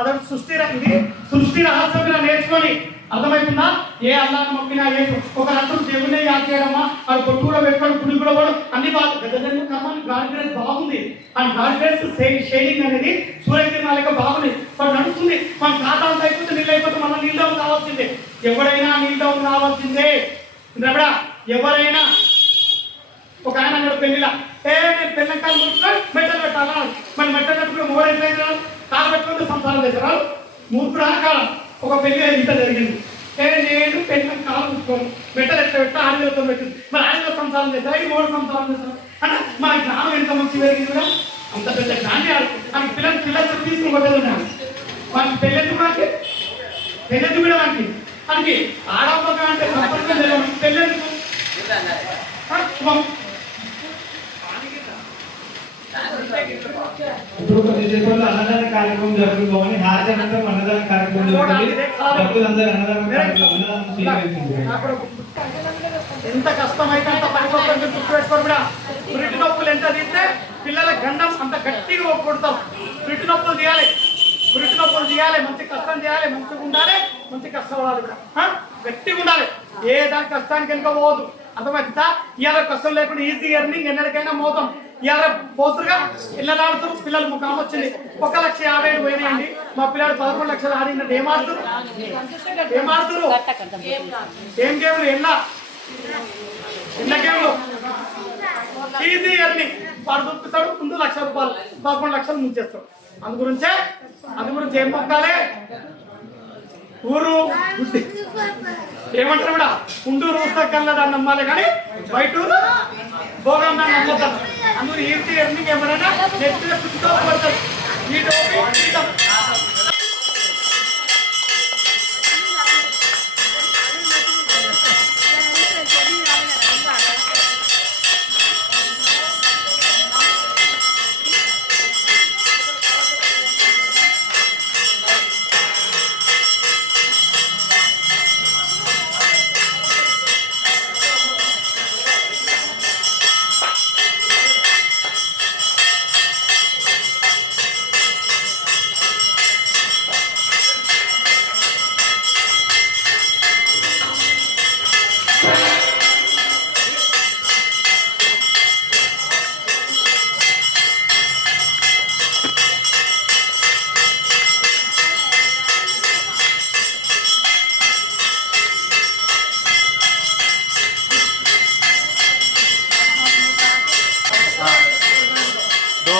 అదొక సృష్టి రహస్యం నేర్చుకొని అర్థమవుతుందా? ఏ అల్లాన్ని మొక్కినా ఏ ఒక రకం దేవునే యాद చేయడమా, అది పొట్టు కూడా పెట్టుకోవడం, గుడి కూడా పోవడం అన్ని గాడ్ గ్రేస్ బాగుంది. అండ్ గాడ్ గ్రేస్ షేడింగ్ అనేది సూర్యకిరణాలక బాగుంది. బట్ నడుస్తుంది. మన ఖాతాంత అయిపోతే నీళ్ళు అయిపోతే మన నీళ్ళు డౌన్ కావాల్సిందే. ఎవరైనా నీళ్ళు డౌన్ కావాల్సిందే. ఎవరైనా ఒక ఆయన అన్నాడు పెళ్లిలా, నేను పెళ్ళంకాలు ముట్టుకొని మెట్టలు పెట్టాలా? మరి మెట్టలు పెట్టుకుని మూడైతే కాలు పెట్టుకుంటే సంసారం చేశారు. మూర్ఖుడు కాలం ఒక పెళ్లి ఇంత జరిగింది. నేను పెళ్ళం కాలు ముట్టుకోను మెట్టలు ఎట్లా పెట్టా ఆడితో పెట్టింది. మరి ఆడిలో సంసారం చేశారు, ఈ 3 సంసారం చేశారు. అంటే మన జ్ఞానం ఎంత మంచి పెరిగింది కూడా. అంత పెద్ద జ్ఞాని మనకి పిల్లలు తీసుకుని కొట్టేది ఉన్నాను. మనకి పెళ్ళెందుకు మనకి కూడా మనకి దానికి ఆడంబకం అంటే సంపర్కం తెలియదు తెలియదు. ఇప్పుడు కొద్దిసేపట్లో అన్నదాన కార్యక్రమం జరుగుతుంది. హారతి అనంతరం అన్నదాన కార్యక్రమం జరుగుతుంది. భక్తులందరూ అన్నదానం కార్యక్రమం స్వీకరిస్తున్నారు. ఎంత కష్టమైతే అంత పనికొస్తాం గుర్తుపెట్టుకోరు కూడా. పురిటి నొప్పులు ఎంత తీస్తే పిల్లల గండం అంత గట్టిగా కొడతాం. పురిటి నొప్పులు తీయాలి, పురిటి నొప్పులు తీయాలి, మంచి కష్టం చేయాలి, మంచిగా ఉండాలి, మంచి కష్టపడాలి కూడా. గట్టిగా ఉండాలి, ఏ దాని కష్టానికి వెనుక పోవద్దు. అర్థమవుతుందా? ఇవాళ కష్టం లేకుండా ఈజీ ఎర్నింగ్ ఎన్నటికైనా మోతాం. ఇవాళ పోతురుగా ఇళ్ళలాడుతారు పిల్లలు. ముఖం వచ్చింది 1,50,000 పోయినాయండి. మా పిల్లలు 11 లక్షలు ఆడినట్టు ఏమాడుతురు ఏం గేమ్లు ఎన్న గేమ్లు ఈజీ ఎర్నింగ్. వాడు దొరుకుతాడు ముందు ₹1,00,000 11 లక్షలు ముంచేస్తాడు. అందు గురించి ఏం మొక్కాలి? ఊరు ఏమంటారు కూడా ఉండూరు ఊసకల్లా దాన్ని నమ్మాలి కానీ బయటూరు భోగం దాన్ని నమ్మతారు. అందులో ఈజీ ఎర్నింగ్ ఏమన్నా నెట్టిన పుచ్చుతో పడతారు. ఈ టోపీ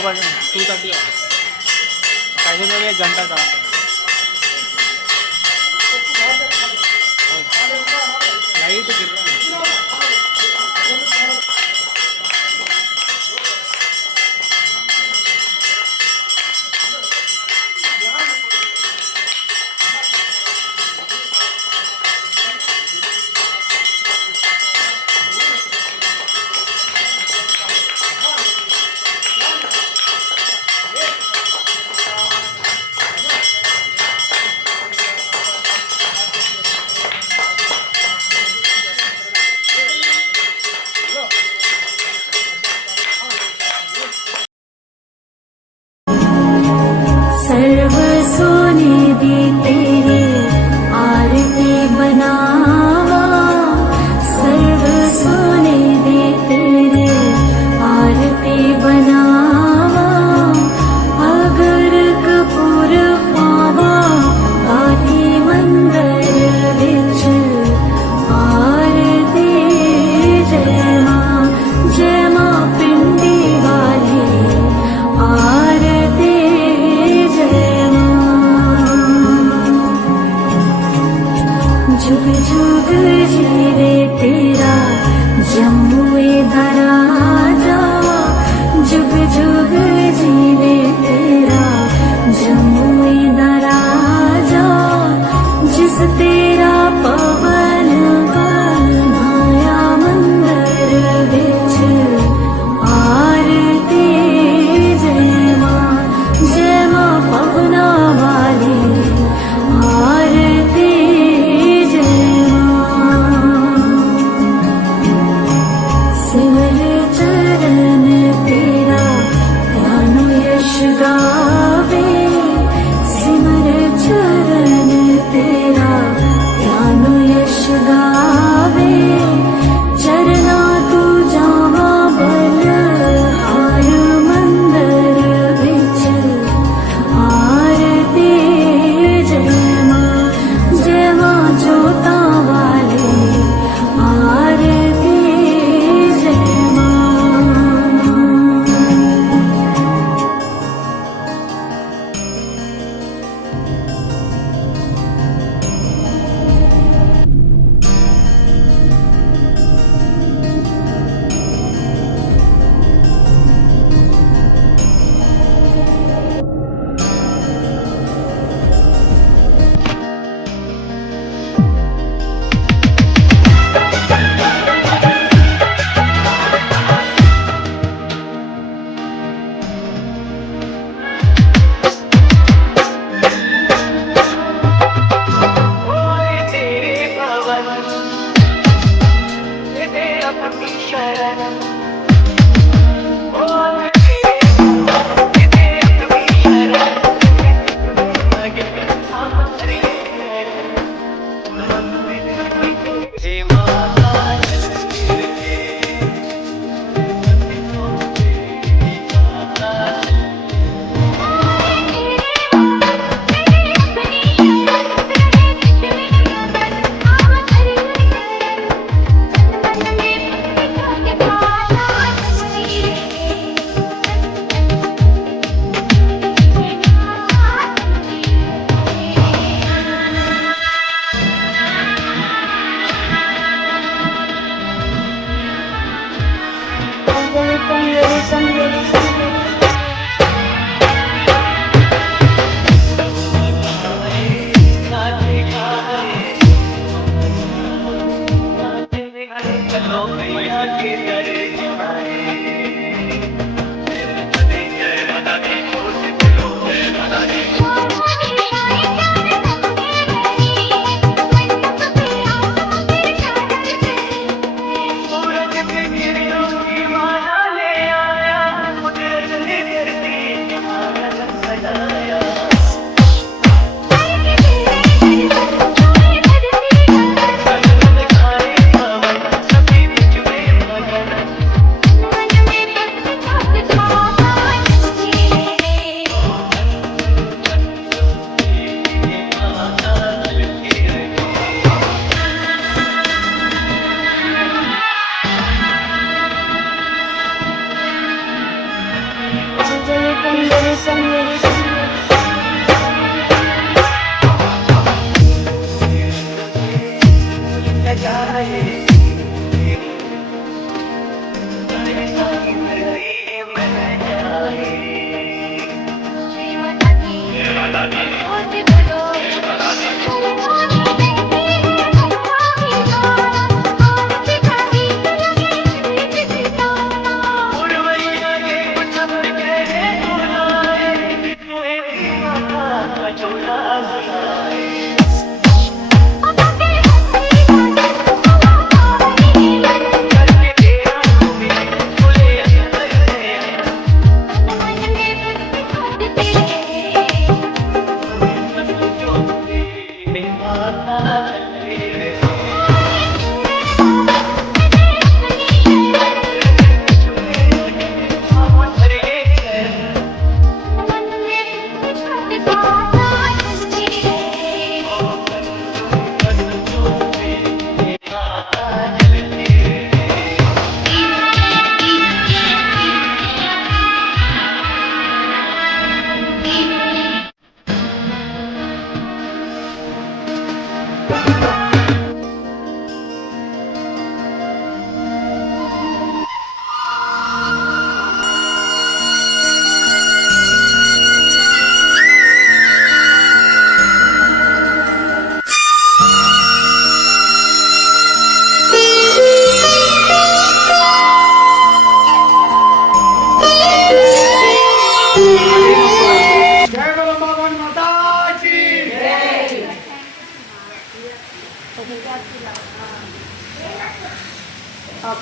बजे 2:30 कैसे तो 1 घंटा का लाइट गिर रहा है।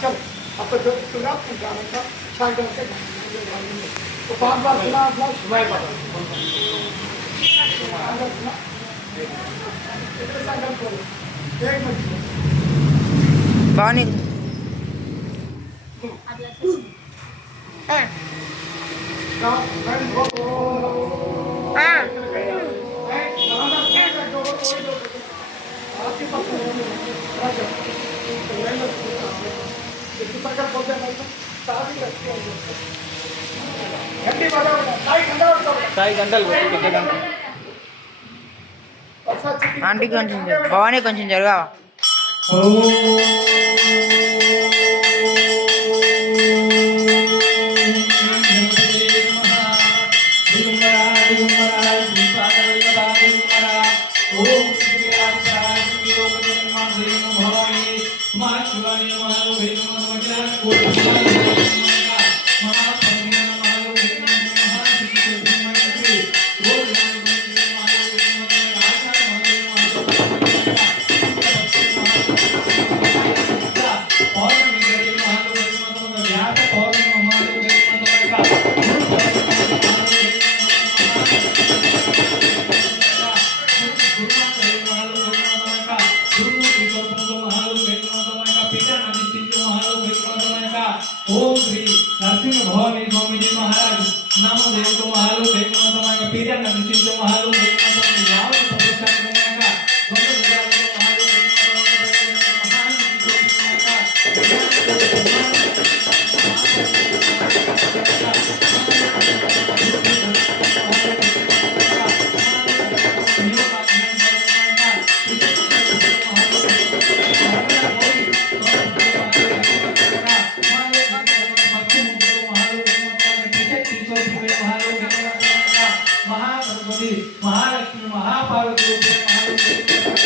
चल अब तो जो सुना गाना का शायद करके तो बार सुना अपना सुनाई पड़ा एक मिनट बानी సాయి గంటలు పెద్ద గంటలు ఆంటీ కొంచెం భవానీ కొంచెం జరగా और ओम श्री नरसिंह भवानी स्वामी जी महाराज नामदेव को महालू देवमाता पीठ नरसिंह महालू देवमाता ಯಾವ ಪ್ರತಿಷ್ಠಾಪನೆಯಾಗ ಒಂದು ವಿಚಾರಗಳು महालू देवमाता महान महागणपति महालक्ष्मी महापार्वती रूपे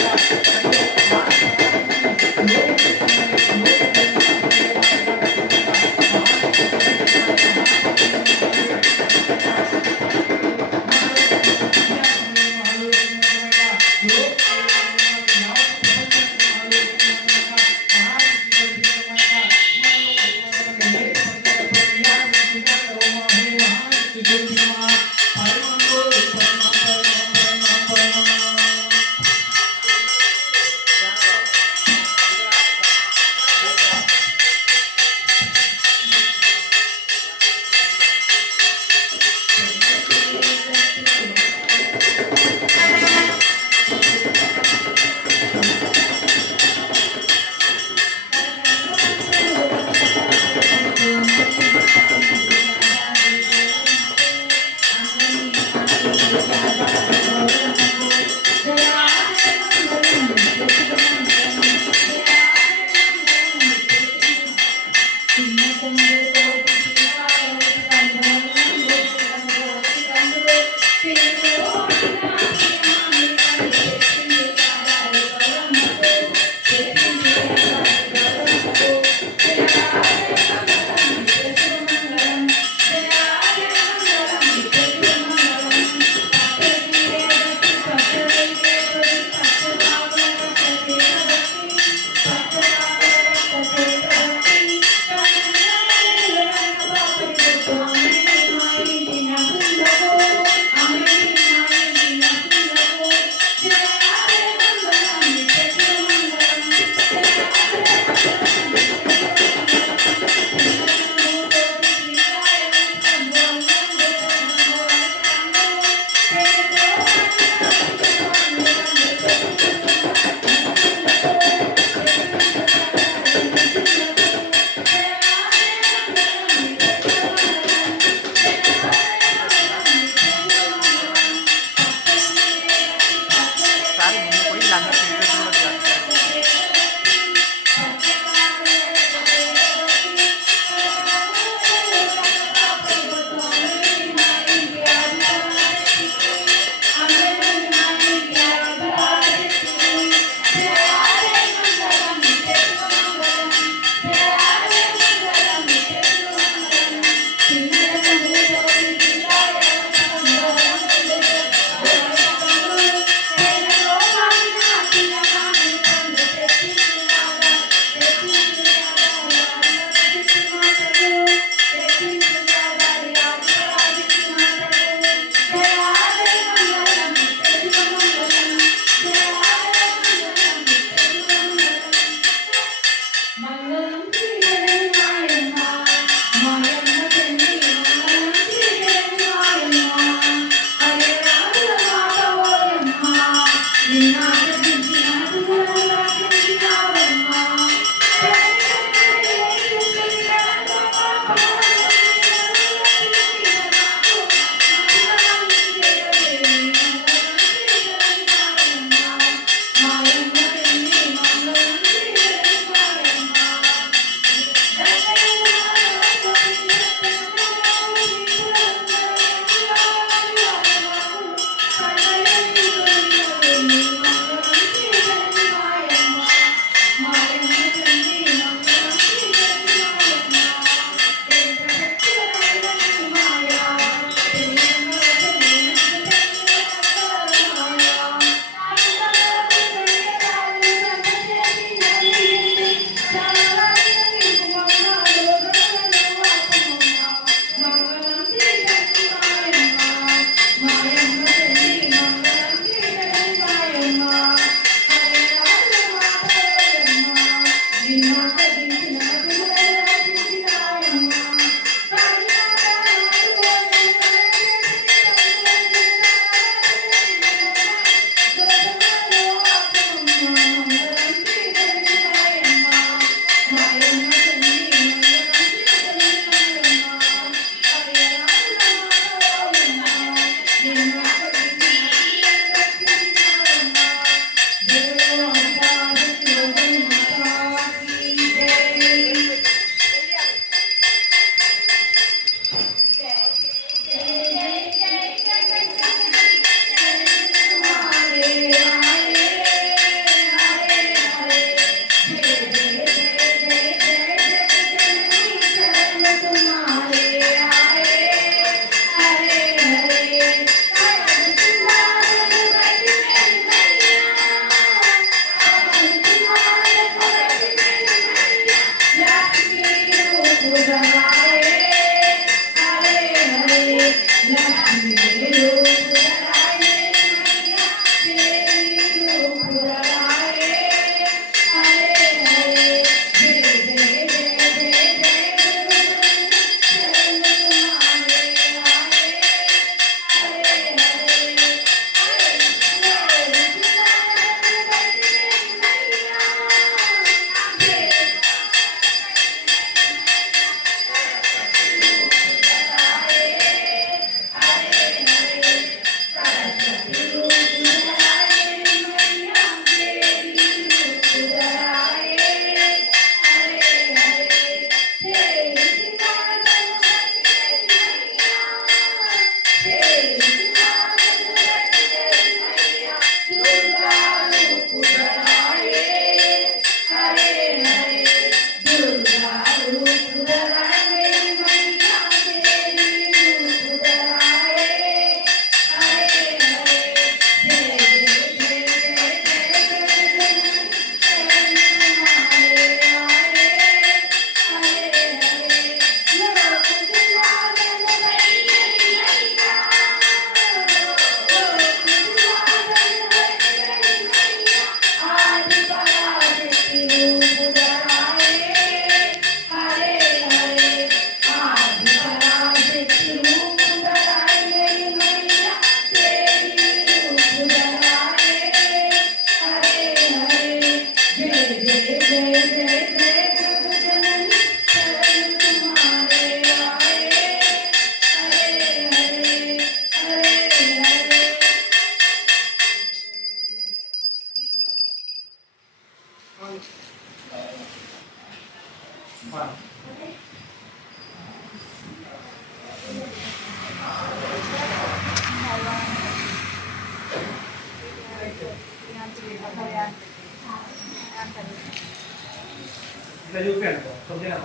ఇట్లా చూపాను కొద్దిగా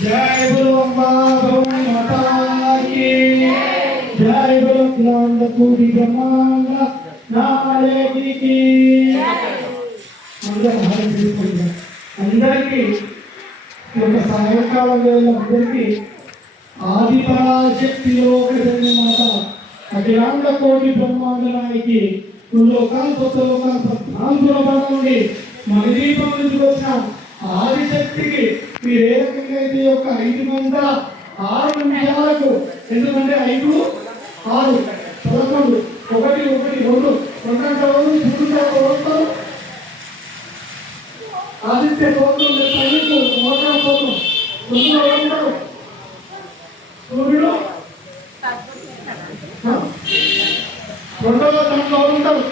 जय बोलो अम्बा भवानी माता की जय बोलो ज्ञान पूरी ब्रह्मांड नारायणी की అందరికీ ఒక సాయంకాలం వేళ అందరికీ ఆది పరాశక్తి లోకజనని మాత అఖిలాండ కోటి బ్రహ్మాండ నాయకి లోకాలు కొత్త లోకాలు ప్రాంతుల నుండి మన దీపం నుంచి వచ్చిన ఆదిశక్తికి మీరు ఏ రకంగా అయితే ఒక 5 గంటల 6 నిమిషాలకు ఎందుకంటే 5, 6, 11, 1, 1, 2 గంటలు చూస్తారు ఆదిత్య గోత్రం సైనికులు మోటార్ గోత్రం ఉంటారు సూర్యుడు రెండవ దాంట్లో ఉంటారు